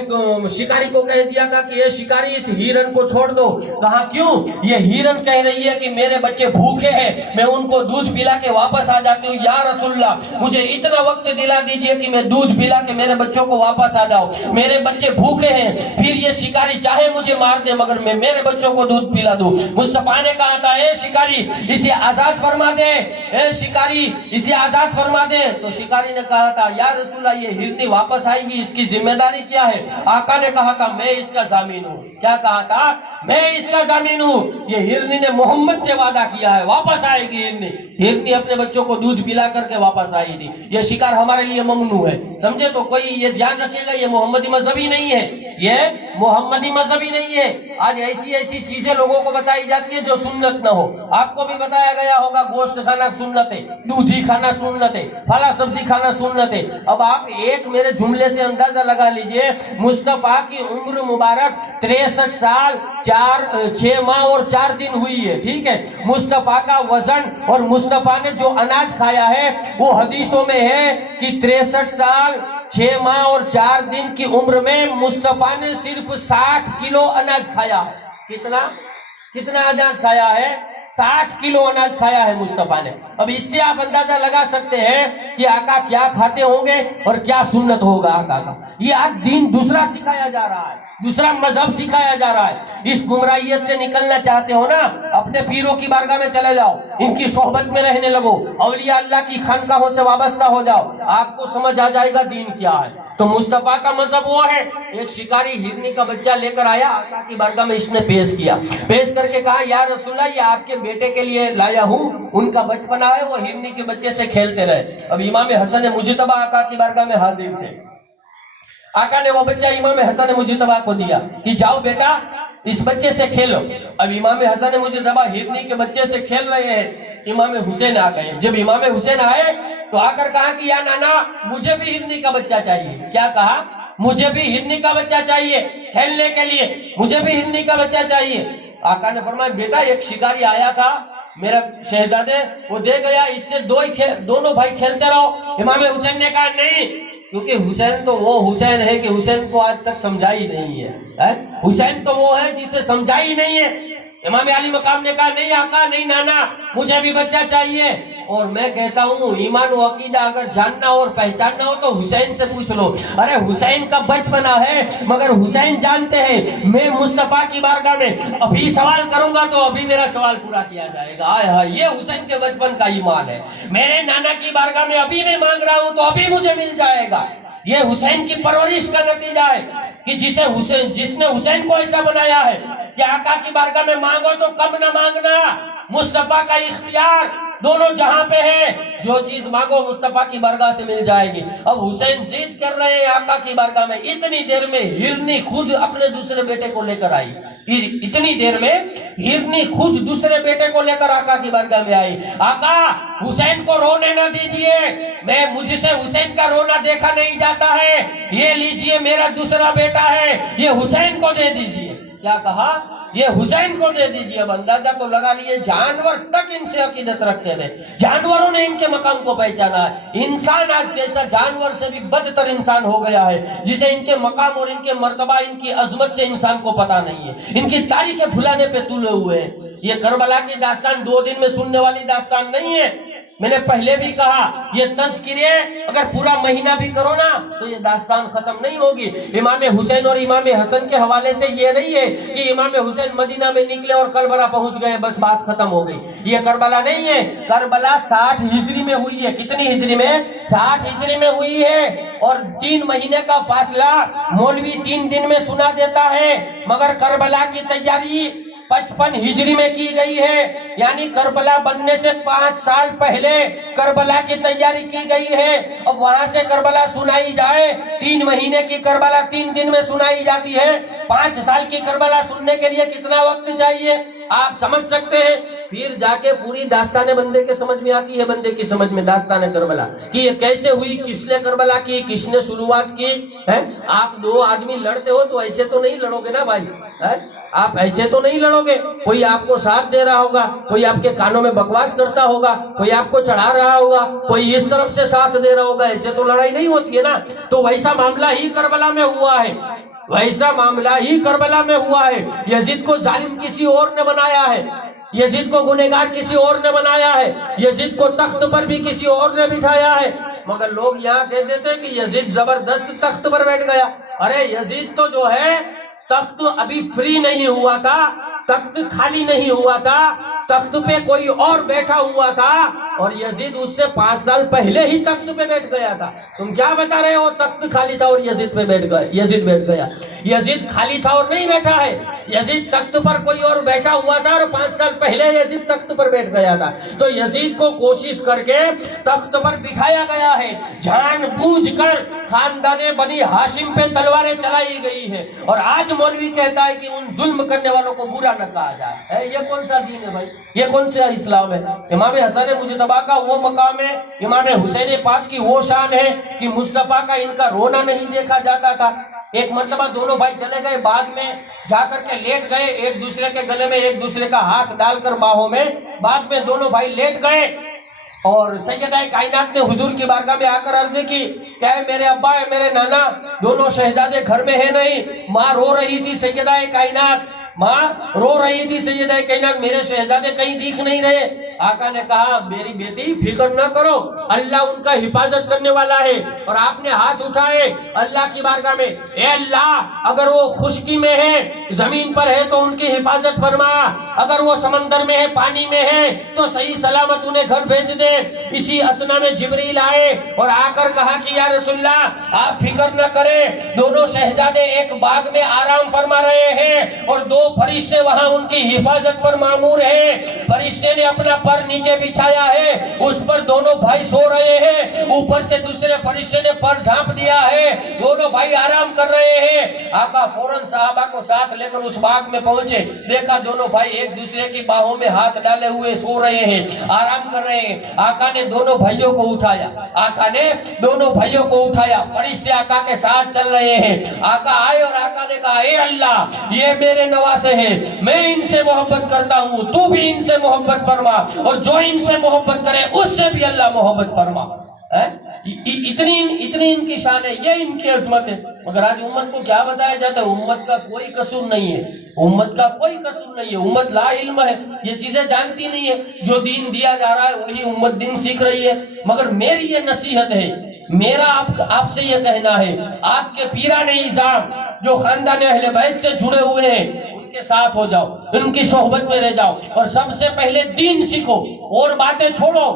شکاری کو کہہ دیا تھا کہ یہ شکاری اس ہیرن کو چھوڑ دو. کہا کیوں؟ یہ ہیرن کہہ رہی ہے کہ میرے بچے بھوکے ہیں, میں ان کو دودھ پلا کے واپس آ جاتی ہوں. یا رسول اللہ مجھے اتنا وقت دلا دیجئے کہ میں دودھ پلا کے میرے بچوں کو واپس آ جاؤں. میرے بچے بھوکے ہیں, پھر یہ شکاری چاہے مجھے مار دے مگر میں میرے بچوں کو دودھ پلا دوں. مصطفیٰ نے کہا تھا اے شکاری اسے آزاد فرما دے, اے شکاری اسے آزاد فرما دے. تو شکاری نے کہا تھا یا رسول اللہ یہ ہرنی واپس آئے گی, اس کی ذمہ داری کیا ہے؟ آقا نے کہا تھا میں اس کا ضامن ہوں. کیا کہا تھا؟ میں اس کا ضامن ہوں. یہ ہرنی نے محمد سے وعدہ کیا ہے واپس آئے گی. ہرنی اپنے بچوں کو دودھ پلا کر کے واپس آئی تھی. یہ شکار ہمارے لیے ممنوع ہے, سمجھے؟ تو کوئی یہ دھیان رکھے گا یہ محمدی مذہبی نہیں ہے, یہ محمدی مذہبی نہیں ہے. آج ایسی ایسی چیزیں لوگوں کو بتائی جاتی ہے جو سنت نہ ہو. آپ کو بھی بتایا گیا ہوگا گوشت کھانا سنت ہے, دودھی کھانا سنت ہے, پھلا سبزی کھانا سنت ہے. اب آپ ایک میرے جملے سے اندازہ لگا لیجئے, مصطفیٰ کی عمر مبارک 63 سال 6 ماہ اور 4 دن ہوئی ہے, ٹھیک ہے. مصطفیٰ کا وزن اور مصطفیٰ نے جو اناج کھایا ہے وہ حدیثوں میں ہے کہ 63 سال 6 ماہ اور 4 دن کی عمر میں مصطفیٰ نے صرف 60 کلو اناج کھایا ہے. کتنا اناج کھایا ہے؟ 60 کلو اناج کھایا ہے مصطفیٰ نے. اب اس سے آپ اندازہ لگا سکتے ہیں کہ آقا کیا کھاتے ہوں گے اور کیا سنت ہوگا آقا کا. یہ آج دین دوسرا سکھایا جا رہا ہے, دوسرا مذہب سکھایا جا رہا ہے. اس گمراہیت سے نکلنا چاہتے ہو نا, اپنے پیروں کی بارگاہ میں چلے جاؤ, ان کی صحبت میں رہنے لگو, اولیاء اللہ کی خانقاہوں سے وابستہ ہو جاؤ, آپ کو سمجھ آ جائے گا دین کیا ہے. تو مصطفیٰ کا مذہب وہ ہے. ایک شکاری ہرنی کا بچہ لے کر آیا, آقا کی بارگاہ میں اس نے پیش کیا, پیش کر کے کہا یا رسول اللہ یہ آپ کے بیٹے کے لیے لایا ہوں, ان کا بچپنا ہے, وہ ہرنی کے بچے سے کھیلتے رہے. اب امام حسن مجتبیٰ آقا کی بارگاہ میں حاضر تھے. آقا نے وہ بچہ امام حسن مجتبیٰ کو دیا کہ جاؤ بیٹا اس بچے سے کھیلو. اب امام حسن مجتبیٰ ہرنی کے بچے سے کھیل رہے ہیں, امام حسین آ گئے. جب امام حسین آئے تو آ کر کہا کہ یا نانا مجھے بھی ہرنی کا بچہ چاہیے. کیا کہا؟ مجھے بھی ہرنی کا بچہ چاہیے کھیلنے کے لیے, مجھے بھی ہرنی کا بچہ چاہیے. آقا نے فرمایا بیٹا ایک شکاری آیا تھا میرا شہزادے, وہ دے گیا, اس سے دونوں بھائی کھیلتے رہو. امام حسین نے کہا نہیں, کیونکہ حسین تو وہ حسین ہے کہ حسین کو آج تک سمجھائی نہیں ہے. حسین تو وہ ہے جسے سمجھائی نہیں ہے. امام علی مقام نے کہا نہیں آقا, نہیں نانا, مجھے بھی بچہ چاہیے. اور میں کہتا ہوں ایمان و عقیدہ اگر جاننا اور پہچاننا ہو تو حسین سے پوچھ لو. ارے حسین کا بچپنا ہے, مگر حسین جانتے ہیں میں مصطفیٰ کی بارگاہ میں ابھی سوال کروں گا تو ابھی میرا سوال پورا کیا جائے گا. آئے ہائے, یہ حسین کے بچپن کا ایمان ہے. میرے نانا کی بارگاہ میں ابھی میں مانگ رہا ہوں تو ابھی مجھے مل جائے گا. یہ حسین کی پرورش کا نتیجہ ہے کہ جس نے حسین کو ایسا بنایا ہے کہ آقا کی بارگاہ میں مانگو تو کم نہ مانگنا. مصطفیٰ کا اختیار دونوں جہاں پہ ہے, جو چیز مانگو مصطفیٰ کی بارگاہ سے مل جائے گی. اب حسین ضد کر رہے ہیں آقا کی بارگاہ میں. اتنی دیر میں ہرنی خود اپنے دوسرے بیٹے کو لے کر آئی. اتنی دیر میں ہرنی خود دوسرے بیٹے کو لے کر آقا کی بارگاہ میں آئی. آقا حسین کو رونے نہ دیجئے, مجھ سے حسین کا رونا دیکھا نہیں جاتا ہے, یہ لیجئے میرا دوسرا بیٹا ہے, یہ حسین کو دے دیجئے. کیا کہا؟ یہ حسین کو دے دیجئے. اب اندازہ تو لگا لیے جانور تک ان سے عقیدت رکھتے تھے, جانوروں نے ان کے مقام کو پہچانا ہے. انسان آج کیسا جانور سے بھی بدتر انسان ہو گیا ہے, جسے ان کے مقام اور ان کے مرتبہ ان کی عظمت سے انسان کو پتا نہیں ہے. ان کی تاریخیں بھلانے پہ تلے ہوئے ہیں. یہ کربلا کی داستان 2 دن میں سننے والی داستان نہیں ہے. میں نے پہلے بھی کہا یہ تذکرے اگر پورا مہینہ بھی کرو نا تو یہ داستان ختم نہیں ہوگی. امام حسین اور امام حسن کے حوالے سے یہ نہیں ہے کہ امام حسین مدینہ میں نکلے اور کربلا پہنچ گئے بس بات ختم ہو گئی. یہ کربلا نہیں ہے. کربلا 60 ہجری میں ہوئی ہے. کتنی ہجری میں؟ 60 ہجری میں ہوئی ہے. اور 3 مہینے کا فاصلہ مولوی 3 دن میں سنا دیتا ہے، مگر کربلا کی تیاری 55 ہجری میں کی گئی ہے. یعنی کربلا بننے سے 5 سال پہلے کربلا کی تیاری کی گئی ہے. اب وہاں سے کربلا سنائی جائے، 3 مہینے کی کربلا 3 دن میں سنائی جاتی ہے. 5 سال کی کربلا سننے کے لیے کتنا وقت چاہیے آپ سمجھ سکتے ہیں. پھر جا کے پوری داستان بندے کے سمجھ میں آتی ہے، بندے کی سمجھ میں داستان کربلا کہ یہ کیسے ہوئی، کس نے کربلا کی، کس نے شروعات کی ہے. آپ 2 آدمی لڑتے ہو تو ایسے تو نہیں لڑو گے نا بھائی. آپ ایسے تو نہیں لڑو گے. کوئی آپ کو ساتھ دے رہا ہوگا، کوئی آپ کے کانوں میں بکواس کرتا ہوگا، کوئی آپ کو چڑھا رہا ہوگا، کوئی اس طرف سے ساتھ دے رہا ہوگا. ایسے تو لڑائی نہیں ہوتی ہے نا. تو ویسا معاملہ ہی کربلا میں ہوا ہے. ویسا معاملہ ہی کربلا میں ہوا ہے. یزید کو ظالم کسی اور نے بنایا ہے، یزید کو گنہگار کسی اور نے بنایا ہے، یزید کو تخت پر بھی کسی اور نے بٹھایا ہے. مگر لوگ یہاں کہتے تھے کہ یزید زبردست تخت پر بیٹھ گیا. ارے یزید تو جو ہے تخت ابھی فری نہیں ہوا تھا، تخت خالی نہیں ہوا تھا، تخت پہ کوئی اور بیٹھا ہوا تھا. اور یزید اس سے 5 سال پہلے ہی تخت پہ بیٹھ گیا تھا. تم کیا بتا رہے ہو تخت خالی تھا اور یزید پہ بیٹھ گئے؟ یزید بیٹھ گیا. یزید خالی تھا اور نہیں بیٹھا ہے. یزید تخت پر کوئی اور بیٹھا ہوا تھا اور 5 سال پہلے یزید تخت پر بیٹھ گیا تھا. تو یزید کو کوشش کر کے تخت پر بٹھایا گیا ہے. جان بوجھ کر خاندان بنی ہاشم پہ تلواریں چلائی گئی ہے. اور آج مولوی کہتا ہے کہ ان ظلم کرنے والوں کو برا نہ کہا جائے. یہ کون سا دین ہے بھائی؟ یہ کون سا اسلام ہے؟ امام حسن مجتبیٰ کا وہ مقام ہے، امام حسین پاک کی وہ شان ہے کہ مصطفیٰ کا ان کا رونا نہیں دیکھا جاتا تھا. ایک مرتبہ دونوں بھائی چلے گئے باغ میں، جا کر کے لیٹ گئے ایک دوسرے کے گلے میں، ایک دوسرے کا ہاتھ ڈال کر باہوں میں. باغ میں دونوں بھائی لیٹ گئے اور سیدہ کائنات نے حضور کی بارگاہ میں آ کر عرض کی کہ اے میرے ابا اے میرے نانا، دونوں شہزادے گھر میں ہے نہیں. ماں رو رہی تھی سیدہ کائنات، ماں رو رہی تھی سیدہ کائنات، میرے شہزادے کہیں دکھ نہیں رہے. آقا نے کہا میری بیٹی فکر نہ کرو، اللہ ان کا حفاظت کرنے والا ہے. اور آپ نے ہاتھ اٹھائے اللہ کی بارگاہ میں، اے اللہ اگر وہ خشکی میں ہے زمین پر ہے تو ان کی حفاظت فرما، اگر وہ سمندر میں ہے پانی میں ہے تو صحیح سلامت انہیں گھر بھیج دے. اسی اسنا میں جبریل آئے اور آ کر کہا کہ یا رسول اللہ آپ فکر نہ کریں، دونوں شہزادے ایک باغ میں آرام فرما رہے ہیں اور 2 فرشتے وہاں ان کی حفاظت پر مامور ہیں. فرشتے نے اپنا پر نیچے بچھایا ہے، اس پر دونوں بھائی سو رہے ہیں. اوپر سے دوسرے فرشتے نے پر ڈھانپ دیا ہے، دونوں بھائی آرام کر رہے ہیں. آقا فوراً صحابہ کو ساتھ لے کر اس باغ میں پہنچے، دیکھا دونوں بھائی ایک دوسرے کی باہوں میں ہاتھ ڈالے ہوئے سو رہے ہیں، آرام کر رہے ہیں. آقا نے دونوں بھائیوں کو اٹھایا، آقا نے دونوں بھائیوں کو اٹھایا. فرشتے آقا کے ساتھ چل رہے ہیں. آقا آئے اور آقا نے کہا اے اللہ یہ میرے نواسے ہیں، میں ان سے محبت کرتا ہوں، تو بھی ان سے محبت فرما، اور جو ان سے محبت کرے اس سے بھی اللہ محبت فرما. اتنی ان کی شان ہے، یہ ان کی عظمت ہے. مگر آج امت کو کیا بتایا جاتا ہے؟ امت کا کوئی قصور نہیں ہے، امت کا کوئی قصور نہیں ہے. امت لا علم ہے، یہ چیزیں جانتی نہیں ہے. جو دین دیا جا رہا ہے وہی امت دین سیکھ رہی ہے. مگر میری یہ نصیحت ہے، میرا آپ سے یہ کہنا ہے، آپ کے پیران اعظام جو خاندان اہل بیت سے جڑے ہوئے ہیں ان کے ساتھ ہو جاؤ، ان کی صحبت میں رہ جاؤ، اور سب سے پہلے دین سیکھو اور باتیں چھوڑو،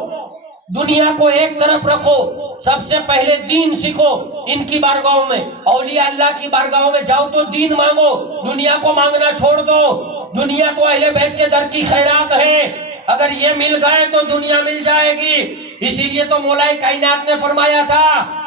دنیا کو ایک طرف رکھو. سب سے پہلے دین سیکھو. ان کی بارگاہوں میں، اولیاء اللہ کی بارگاہوں میں جاؤ تو دین مانگو، دنیا کو مانگنا چھوڑ دو. دنیا تو اہل بیت کے در کی خیرات ہے، اگر یہ مل گئے تو دنیا مل جائے گی. اسی لیے تو مولا کائنات نے فرمایا تھا،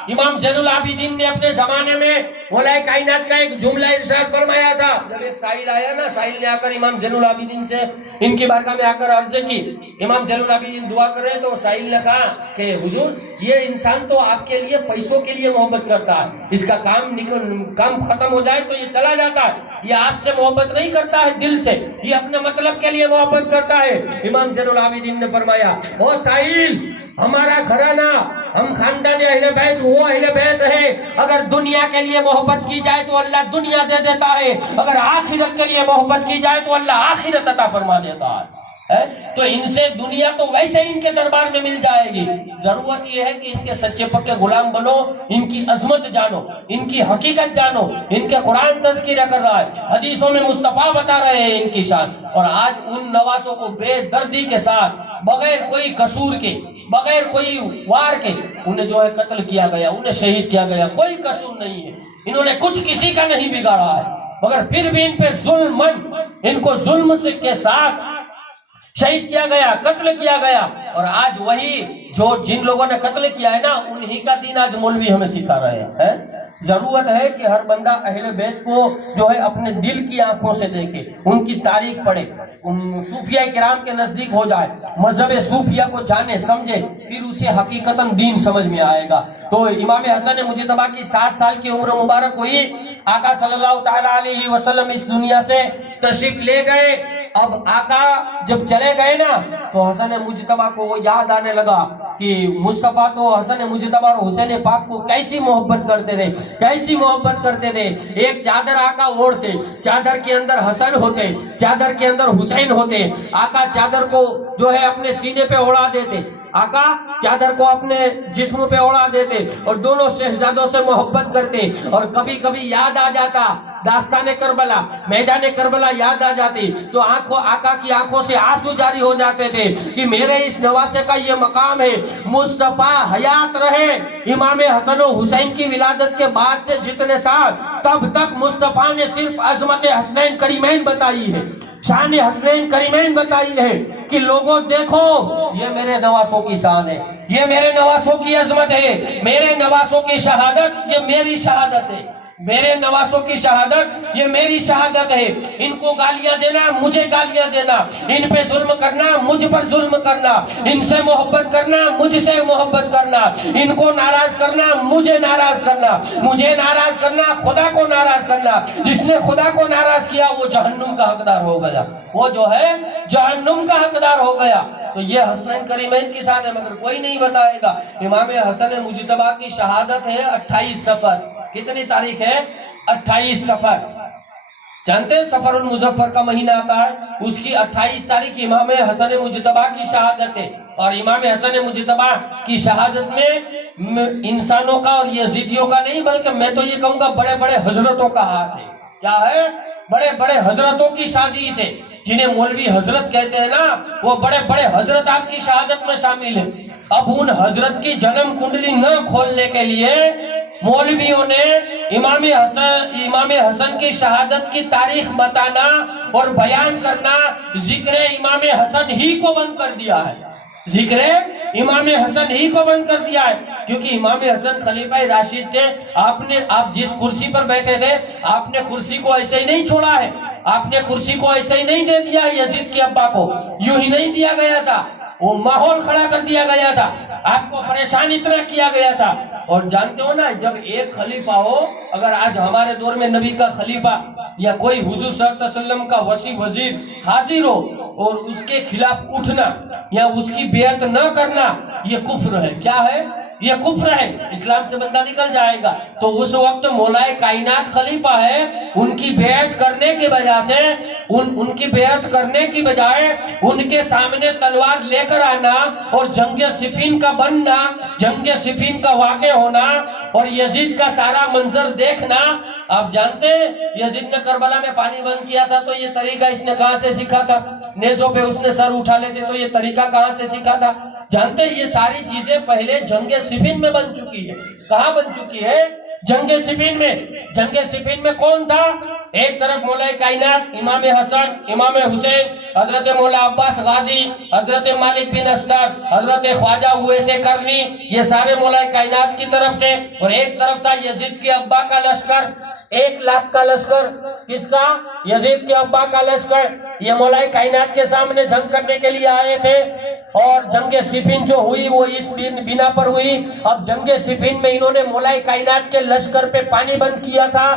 امام زین العابدین نے اپنے زمانے میں مولا کائنات کا ایک جملہ ارشاد فرمایا تھا. جب ایک سائل آیا نا، سائل نے آ کر امام زین العابدین سے ان کی بارگاہ میں آ کر عرض کی، امام زین العابدین دعا کر رہے تو سائل نے کہا کہ حضور یہ انسان تو آپ کے لیے پیسوں کے لیے محبت کرتا ہے، اس کا کام ختم ہو جائے تو یہ چلا جاتا ہے، یہ آپ سے محبت نہیں کرتا ہے دل سے، یہ اپنے مطلب کے لیے محبت کرتا ہے. امام زین العابدین نے فرمایا او سائل، ہمارا گھرانہ، ہم خاندان اہل بیت وہ اہل بیت ہے، اگر دنیا کے لیے محبت کی جائے تو اللہ دنیا دے دیتا ہے، اگر آخرت کے لیے محبت کی جائے تو اللہ آخرت عطا فرما دیتا ہے. تو ان سے دنیا تو ویسے ان کے دربار میں مل جائے گی. ضرورت یہ ہے کہ ان کے سچے پکے غلام بنو، ان کی عظمت جانو، ان کی حقیقت جانو. ان کے قرآن تذکرہ کر رہا ہے، حدیثوں میں مصطفیٰ بتا رہے ہیں ان کی شان. اور آج ان نواسوں کو بے دردی کے ساتھ، بغیر کوئی قصور کے، بغیر کوئی وار کے انہیں جو ہے قتل کیا گیا، انہیں شہید کیا گیا. کوئی قصور نہیں ہے، انہوں نے کچھ کسی کا نہیں بگاڑا ہے، مگر پھر بھی ان پہ ظلمن، ان کو ظلم سے کے ساتھ شہید کیا گیا، قتل کیا گیا. اور آج وہی جو جن لوگوں نے قتل کیا ہے نا، انہی کا دین آج مولوی ہمیں سکھا رہے ہیں. ضرورت ہے کہ ہر بندہ اہل بیت کو جو ہے اپنے دل کی آنکھوں سے دیکھے، ان کی تاریخ پڑھے، صوفیہ کرام کے نزدیک ہو جائے، مذہب صوفیہ کو جانے سمجھے، پھر اسے حقیقتاً دین سمجھ میں آئے گا. تو امام حسن مجتبیٰ کی 7 سال کی عمر مبارک ہوئی، آقا صلی اللہ تعالیٰ علیہ وسلم اس دنیا سے تشریف لے گئے. اب آقا جب چلے گئے نا تو حسن مجتبیٰ کو وہ یاد آنے لگا کہ مصطفیٰ تو حسن مجتبیٰ اور حسین پاک کو کیسی محبت کرتے تھے، کیسی محبت کرتے تھے. ایک چادر آقا اوڑھتے، چادر کے اندر حسن ہوتے، چادر کے اندر حسین ہوتے. آقا چادر کو جو ہے اپنے سینے پہ اڑا دیتے، آقا چادر کو اپنے جسم پہ اڑا دیتے اور دونوں شہزادوں سے محبت کرتے. اور کبھی کبھی یاد آ جاتا داستان کربلا، میدان کربلا یاد آ جاتی تو آقا کی آنکھوں سے آنسو جاری ہو جاتے تھے کہ میرے اس نواسے کا یہ مقام ہے. مصطفیٰ حیات رہے، امام حسن و حسین کی ولادت کے بعد سے جتنے سال، تب تک مصطفیٰ نے صرف عظمت حسنین کریمین بتائی ہے، شان حسنین کریمین بتائی ہے کہ لوگوں دیکھو یہ میرے نواسوں کی شان ہے، یہ میرے نواسوں کی عظمت ہے، میرے نواسوں کی شہادت یہ میری شہادت ہے، میرے نواسوں کی شہادت یہ میری شہادت ہے. ان کو گالیاں دینا، مجھے گالیاں دینا، ان پہ ظلم کرنا، مجھ پر ظلم کرنا، ان سے محبت کرنا، مجھ سے محبت کرنا، ان کو ناراض کرنا، مجھے ناراض کرنا، مجھے ناراض کرنا، خدا کو ناراض کرنا. جس نے خدا کو ناراض کیا وہ جہنم کا حقدار ہو گیا، وہ جو ہے جہنم کا حقدار ہو گیا. تو یہ حسنین کریمین کی شان ہے، مگر کوئی نہیں بتائے گا. امام حسن مجتبیٰ کی شہادت ہے 28 صفر. کتنی تاریخ ہے؟ 28 صفر. جانتے ہیں صفر المظفر کا مہینہ آتا ہے، اس کی 28 تاریخ امام حسن مجتبیٰ کی شہادت ہے. اور امام حسن مجتبیٰ کی شہادت میں انسانوں کا اور یزیدیوں کا نہیں، بلکہ میں تو یہ کہوں گا بڑے بڑے حضرتوں کا ہاتھ ہے. کیا ہے؟ بڑے بڑے حضرتوں کی سازش ہے. جنہیں مولوی حضرت کہتے ہیں نا، وہ بڑے بڑے حضرت آپ کی شہادت میں شامل ہیں. اب ان حضرت کی جنم کنڈلی نہ کھولنے کے لیے مولویوں نے امام حسن کی شہادت کی تاریخ بتانا اور بیان کرنا ذکر امام حسن ہی کو بند کر دیا ہے، ذکر امام حسن ہی کو بند کر دیا ہے. کیونکہ امام حسن خلیفہ راشد تھے. آپ جس کرسی پر بیٹھے تھے، آپ نے کرسی کو ایسے ہی نہیں چھوڑا ہے، آپ نے کرسی کو ایسے ہی نہیں دے دیا یزید کے ابا کو، یوں ہی نہیں دیا گیا تھا. وہ ماحول کھڑا کر دیا گیا تھا، آپ کو پریشان اتنا کیا گیا تھا. اور جانتے ہو نا، جب ایک خلیفہ ہو، اگر آج ہمارے دور میں نبی کا خلیفہ یا کوئی حضور صلی اللہ علیہ وسلم کا وصی وزیر حاضر ہو اور اس کے خلاف اٹھنا یا اس کی بیعت نہ کرنا، یہ کفر ہے. کیا ہے؟ یہ کفر ہے. اسلام سے بندہ نکل جائے گا. تو اس وقت مولا کائنات خلیفہ ہے، ان کی بیعت کرنے کی وجہ سے ان کی بیعت کرنے کی بجائے ان کے سامنے تلوار لے کر آنا اور جنگ صفین کا بننا، جنگ صفین کا واقع ہونا اور یزید کا سارا منظر دیکھنا. آپ جانتے ہیں یزید نے کربلا میں پانی بند کیا تھا تو یہ طریقہ اس نے کہاں سے سیکھا تھا؟ نیزوں پہ اس نے سر اٹھا لیتے تو یہ طریقہ کہاں سے سیکھا تھا؟ جانتے ہیں یہ ساری چیزیں پہلے جنگ صفین میں بن چکی ہے. کہاں بن چکی ہے؟ جنگ صفین میں. جنگ صفین میں کون تھا؟ ایک طرف مولا کائنات امام حسن، امام حسین، حضرت مولا عباس غازی، حضرت مالک بن اشتر، حضرت خواجہ اویس کرنی، یہ سارے مولا کائنات کی طرف تھے. اور ایک طرف تھا یزید کے ابا کا لشکر، 1 لاکھ کا لشکر. کس کا؟ یزید کے ابا کا لشکر. یہ مولا کائنات کے سامنے جنگ کرنے کے لیے آئے تھے. اور جنگ صفین جو ہوئی وہ اس بنا پر ہوئی. اب جنگ صفین میں انہوں نے مولا کائنات کے لشکر پہ پانی بند کیا تھا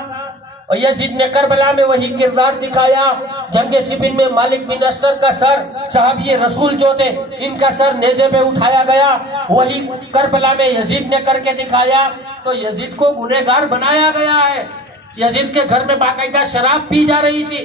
اور یزید نے کربلا میں وہی کردار دکھایا. جنگ صفین میں مالک بن اشتر کا سر، صحابی رسول جو تھے، ان کا سر نیزے پہ اٹھایا گیا، وہی کربلا میں یزید نے کر کے دکھایا. تو یزید کو گنہگار بنایا گیا ہے. یزید کے گھر میں باقاعدہ شراب پی جا رہی تھی.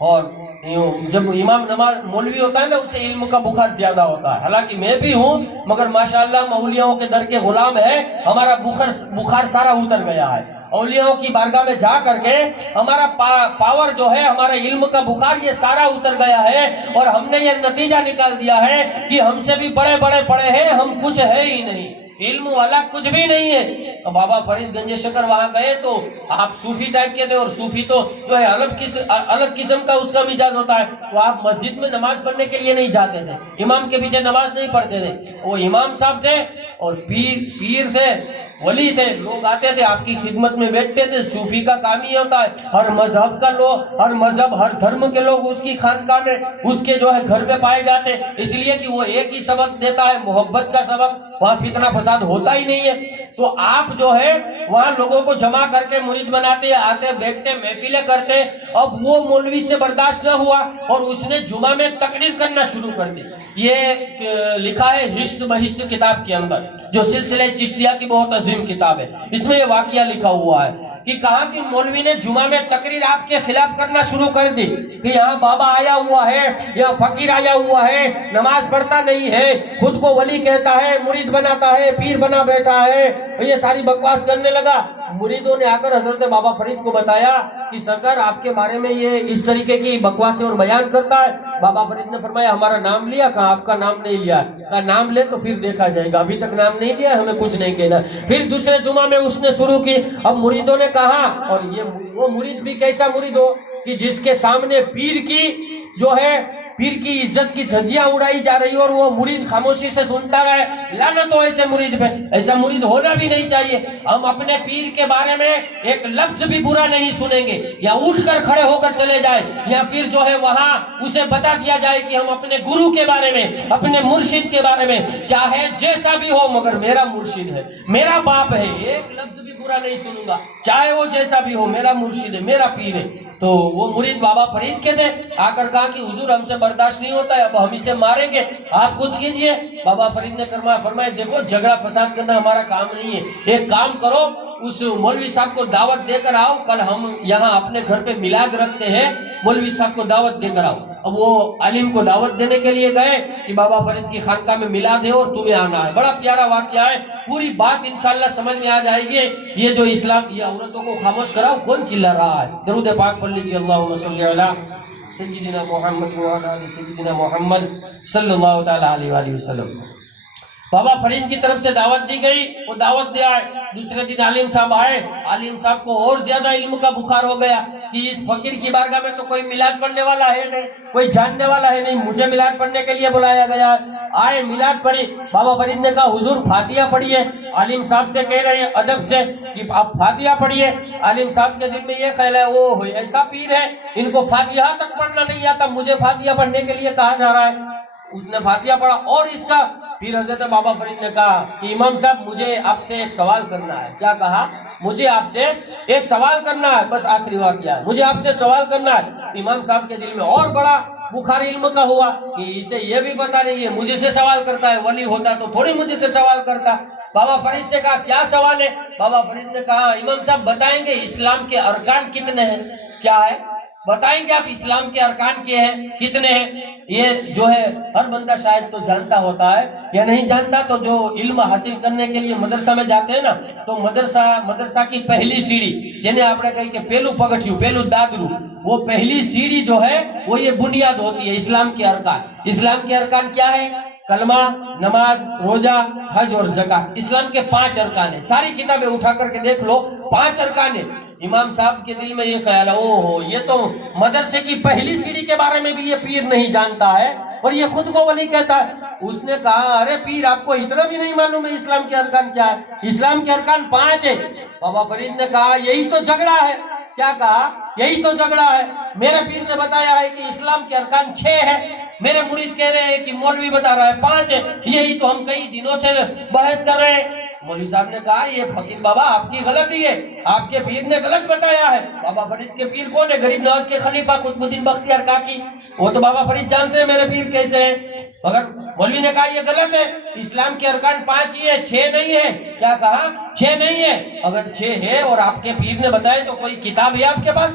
اور جب امام نماز مولوی ہوتا ہے نا اسے علم کا بخار زیادہ ہوتا ہے. حالانکہ میں بھی ہوں مگر ماشاءاللہ اولیاؤں کے در کے غلام ہے, ہمارا بخار سارا اتر گیا ہے. اولیاؤں کی بارگاہ میں جا کر کے ہمارا پاور جو ہے, ہمارا علم کا بخار یہ سارا اتر گیا ہے, اور ہم نے یہ نتیجہ نکال دیا ہے کہ ہم سے بھی بڑے بڑے پڑھے ہیں, ہم کچھ ہے ہی نہیں, علم والا کچھ بھی نہیں ہے. تو بابا فرید گنج شکر وہاں گئے تو آپ صوفی ٹائپ کے تھے, اور صوفی تو جو ہے الگ قسم کا اس کا مزاج ہوتا ہے. تو آپ مسجد میں نماز پڑھنے کے لیے نہیں جاتے تھے, امام کے پیچھے نماز نہیں پڑھتے تھے. وہ امام صاحب تھے اور پیر تھے, ولی تھے, لوگ آتے تھے آپ کی خدمت میں بیٹھتے تھے. صوفی کا کام یہ ہوتا ہے, ہر مذہب کا لوگ, ہر مذہب ہر دھرم کے لوگ اس کی خانقاہ میں اس کے جو ہے گھر پہ پائے جاتے, اس لیے کہ وہ ایک ہی سبق دیتا ہے, محبت کا سبق. وہاں فتنہ فساد ہوتا ہی نہیں ہے. تو آپ جو ہے وہاں لوگوں کو جمع کر کے مرید بناتے, آتے بیٹھتے محفلیں کرتے. اب وہ مولوی سے برداشت نہ ہوا اور اس نے جمعہ میں تقریر کرنا شروع کر دی. یہ لکھا ہے ہشت بہشت کتاب کے اندر, جو سلسلہ چشتیہ کی بہت عظیم کتاب ہے. اس میں یہ واقعہ لکھا ہوا ہے کہ کہا کہ مولوی نے جمعہ میں تقریر آپ کے خلاف کرنا شروع کر دی کہ یہاں بابا آیا ہوا ہے, یہاں فقیر آیا ہوا ہے, نماز پڑھتا نہیں ہے, خود کو ولی کہتا ہے, مرید بناتا ہے, پیر بنا بیٹھا ہے. یہ ساری بکواس کرنے لگا. مریدوں نے آ کر حضرت بابا فرید کو بتایا کہ سرکار آپ کے بارے میں یہ اس طریقے کی بکواسیں اور بیان کرتا ہے. بابا فرید نے فرمایا ہمارا نام لیا؟ کہا آپ کا نام نہیں لیا. کہا نام لے تو پھر دیکھا جائے گا, ابھی تک نام نہیں لیا, ہمیں کچھ نہیں کہنا. پھر دوسرے جمعہ میں اس نے شروع کی. اب مریدوں نے کہا, اور یہ وہ مرید بھی کیسا مرید ہو کہ جس کے سامنے پیر کی جو ہے پیر کی عزت کی دھجیاں اڑائی جا رہی اور وہ مرید خاموشی سے سنتا رہے. لعنت ہو ایسے مرید پہ, ایسا مرید ہونا بھی نہیں چاہیے. ہم اپنے پیر کے بارے میں ایک لفظ بھی برا نہیں سنیں گے, یا اٹھ کر کھڑے ہو کر چلے جائے, یا پھر جو ہے وہاں اسے بتا دیا جائے کہ ہم اپنے گرو کے بارے میں, اپنے مرشد کے بارے میں, چاہے جیسا بھی ہو مگر میرا مرشد ہے, میرا باپ ہے, ایک لفظ بھی برا نہیں سنوں گا, چاہے وہ جیسا بھی ہو, میرا مرشد ہے, میرا پیر ہے. تو وہ مرید بابا فرید کے تھے. آ کر کہا کہ حضور ہم سے برداشت نہیں ہوتا ہے, اب ہم اسے ماریں گے, آپ کچھ کیجئے. بابا فرید نے فرمایا دیکھو جھگڑا فساد کرنا ہمارا کام نہیں ہے, ایک کام کرو, اس مولوی صاحب کو دعوت دے کر آؤ, کل ہم یہاں اپنے گھر پہ میلاد رکھتے ہیں, مولوی صاحب کو دعوت دے کر آؤ. اب وہ عالم کو دعوت دینے کے لیے گئے کہ بابا فرید کی خانقاہ میں میلاد ہے اور تمہیں آنا ہے. بڑا پیارا واقعہ ہے, پوری بات انشاءاللہ سمجھ میں آ جائے گی. یہ جو اسلام, یہ عورتوں کو خاموش کراؤ, کون چلا رہا ہے؟ درود پاک پڑھ لیجیے. اللہم صلی علی سیدنا محمد وعلی آل سیدنا محمد صلی اللہ تعالی علیہ وآلہ وسلم. بابا فرید کی طرف سے دعوت دی گئی, وہ دعوت دیا ہے. دوسرے دن عالم صاحب آئے, عالم صاحب کو اور زیادہ علم کا بخار ہو گیا کہ اس فقیر کی بارگاہ میں تو کوئی میلاد پڑھنے والا ہے نہیں, کوئی جاننے والا ہے نہیں, مجھے میلاد پڑھنے کے لیے بلایا گیا. آئے, میلاد پڑھی. بابا فرید نے کہا حضور فاتحہ پڑھیے. عالم صاحب سے کہہ رہے ہیں ادب سے کہ آپ فاتحہ پڑھیے. عالم صاحب کے دل میں یہ خیال ہے وہ ایسا پیر ہے ان کو فاتحہ تک پڑھنا نہیں آتا, مجھے فاتحہ پڑھنے کے لیے کہا جا رہا ہے. اس نے فاتحہ پڑھا اور اس کا پھر حضرت بابا فرید نے کہا کہ امام صاحب مجھے آپ سے ایک سوال کرنا ہے. کیا کہا؟ مجھے آپ سے ایک سوال کرنا ہے, بس آخری واقعہ ہے, مجھے آپ سے سوال کرنا ہے. امام صاحب کے دل میں اور بڑا بخار علم کا ہوا کہ اسے یہ بھی پتا نہیں ہے, مجھے سے سوال کرتا ہے, ولی ہوتا تو تھوڑی مجھے سے سوال کرتا. بابا فرید سے کہا کیا سوال ہے؟ بابا فرید نے کہا امام صاحب بتائیں گے اسلام کے ارکان کتنے ہیں؟ کیا ہے بتائیں گے آپ, اسلام کے ارکان کیا ہیں, کتنے ہیں؟ یہ جو ہے ہر بندہ شاید تو جانتا ہوتا ہے یا نہیں جانتا. تو جو علم حاصل کرنے کے لیے مدرسہ میں جاتے ہیں نا, تو مدرسہ کی پہلی سیڑھی جنہیں آپ نے کہی کہ پہلو پگٹھیو پہلو دادرو, وہ پہلی سیڑھی جو ہے وہ یہ بنیاد ہوتی ہے اسلام کے ارکان. اسلام کے ارکان کیا ہے؟ کلمہ, نماز, روزہ, حج اور زکات. اسلام کے 5 ارکان ہیں. ساری کتابیں اٹھا کر کے دیکھ لو, 5 ارکان ہیں. امام صاحب کے دل میں یہ خیال ہے اوہو یہ تو مدرسے کی پہلی سیڑھی کے بارے میں بھی یہ پیر نہیں جانتا ہے اور یہ خود کو ولی کہتا ہے. اس نے کہا ارے پیر آپ کو اتنا بھی نہیں معلوم ہے اسلام کے ارکان کیا ہے؟ اسلام کے ارکان 5 ہیں. بابا فرید نے کہا یہی تو جھگڑا ہے. کیا کہا؟ یہی تو جھگڑا ہے. میرے پیر نے بتایا ہے کہ اسلام کے ارکان 6 ہیں, میرے مرید کہہ رہے ہیں کہ مولوی بتا رہا ہے 5 ہیں. یہی تو ہم کئی دنوں سے بحث کر رہے ہیں. مولوی صاحب نے کہا یہ فقیر بابا آپ کی غلطی ہے, آپ کے پیر نے غلط بتایا ہے. بابا فرید کے پیر کون ہے؟ غریب نواز کے خلیفہ قطب الدین بختیار کاکی. وہ تو بابا فرید جانتے ہیں میرے پیر کیسے ہیں. مگر مولوی نے کہا یہ غلط ہے, اسلام کے ارکان 5 ہی ہے, 6 نہیں ہے. کیا کہا؟ 6 نہیں ہے. اگر 6 ہے اور آپ کے پیر نے بتایا تو کوئی کتاب ہے آپ کے پاس؟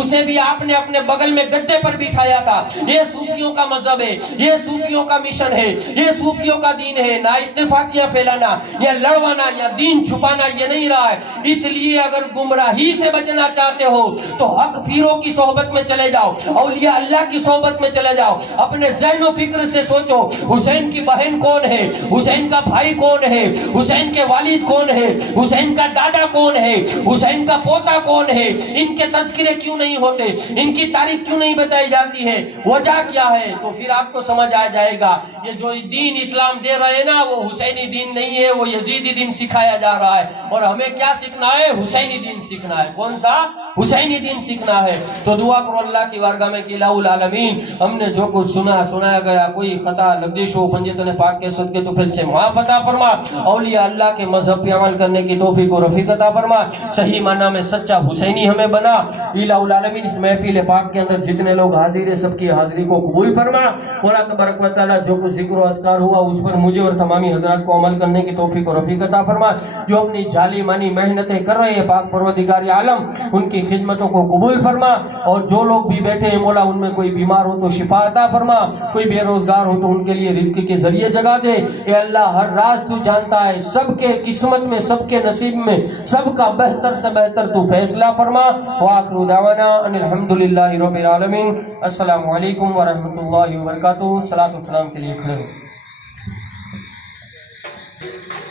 اسے بھی آپ نے اپنے بغل میں گدے پر بٹھایا تھا۔ یہ صوفیوں کا مذہب ہے، یہ صوفیوں کا مشن ہے، یہ صوفیوں کا دین ہے۔ نہ اتفاقیاں پھیلانا یا لڑوانا یا دین چھپانا یہ نہیں رہا ہے۔ اس لیے اگر گمراہی سے بچنا چاہتے ہو تو حق پیروں کی صحبت میں چلے جاؤ، اولیاء اللہ کی صحبت میں چلے جاؤ۔ اپنے ذہن و فکر سے سوچو حسین کی بہن کون ہے، حسین کا بھائی کون ہے، حسین کے والد کون ہے، حسین کا دادا کون ہے، حسین کا پوتا کون ہے۔ ان کے تذکرے کیوں نہیں ہوتے، ان کی تاریخ کیوں نہیں بتائی جاتی ہے، وجہ کیا ہے؟ تو پھر آپ کو سمجھ آ جائے گا یہ جو دین اسلام دے رہے ہیں نا وہ حسینی دین نہیں ہے، وہ یزیدی دین سکھایا جا رہا ہے۔ اور ہمیں کیا سیکھنا ہے؟ حسینی دین سیکھنا ہے۔ کون سا؟ حسینی دین سیکھنا ہے۔ تو دعا کرو اللہ کی بارگاہ میں کہ الہ العالمین ہم نے جو کچھ سنایا گیا کوئی خطا لغزش ہو فنجتن پاک کے صدقے تو پھر سے معاف عطا فرما، اولیاء اللہ کے مذہب پہ عمل کرنے کی توفیق و رفیق عطا فرما، صحیح معنی میں سچا حسینی ہمیں بنا۔ الہ العالمین اس محفل پاک کے اندر جتنے لوگ حاضر ہیں سب کی حاضری کو قبول فرما۔ مولا تبارک و تعالی جو کچھ ذکر و اذکار ہوا اس پر مجھے اور تمامی حضرات کو عمل کرنے کی توفیق و رفیق عطا فرما۔ جو اپنی جعلی مانی محنتیں کر رہے ہیں پاک پروردگار عالم ان کی خدمتوں کو قبول فرما، اور جو لوگ بھی بیٹھے ہیں مولا ان میں کوئی بیمار ہو تو شفا عطا فرما، کوئی بے روزگار ہو تو ان کے لیے رزق کے ذریعے جگہ دے۔ اے اللہ ہر راز تو جانتا ہے، سب کے قسمت میں سب کے نصیب میں سب کا بہتر سے بہتر تو فیصلہ فرما۔ وآخر دعوانا ان الحمدللہ رب العالمین۔ السلام علیکم ورحمۃ اللہ وبرکاتہ۔ صلاۃ و سلام کے لیے کھڑے ہو۔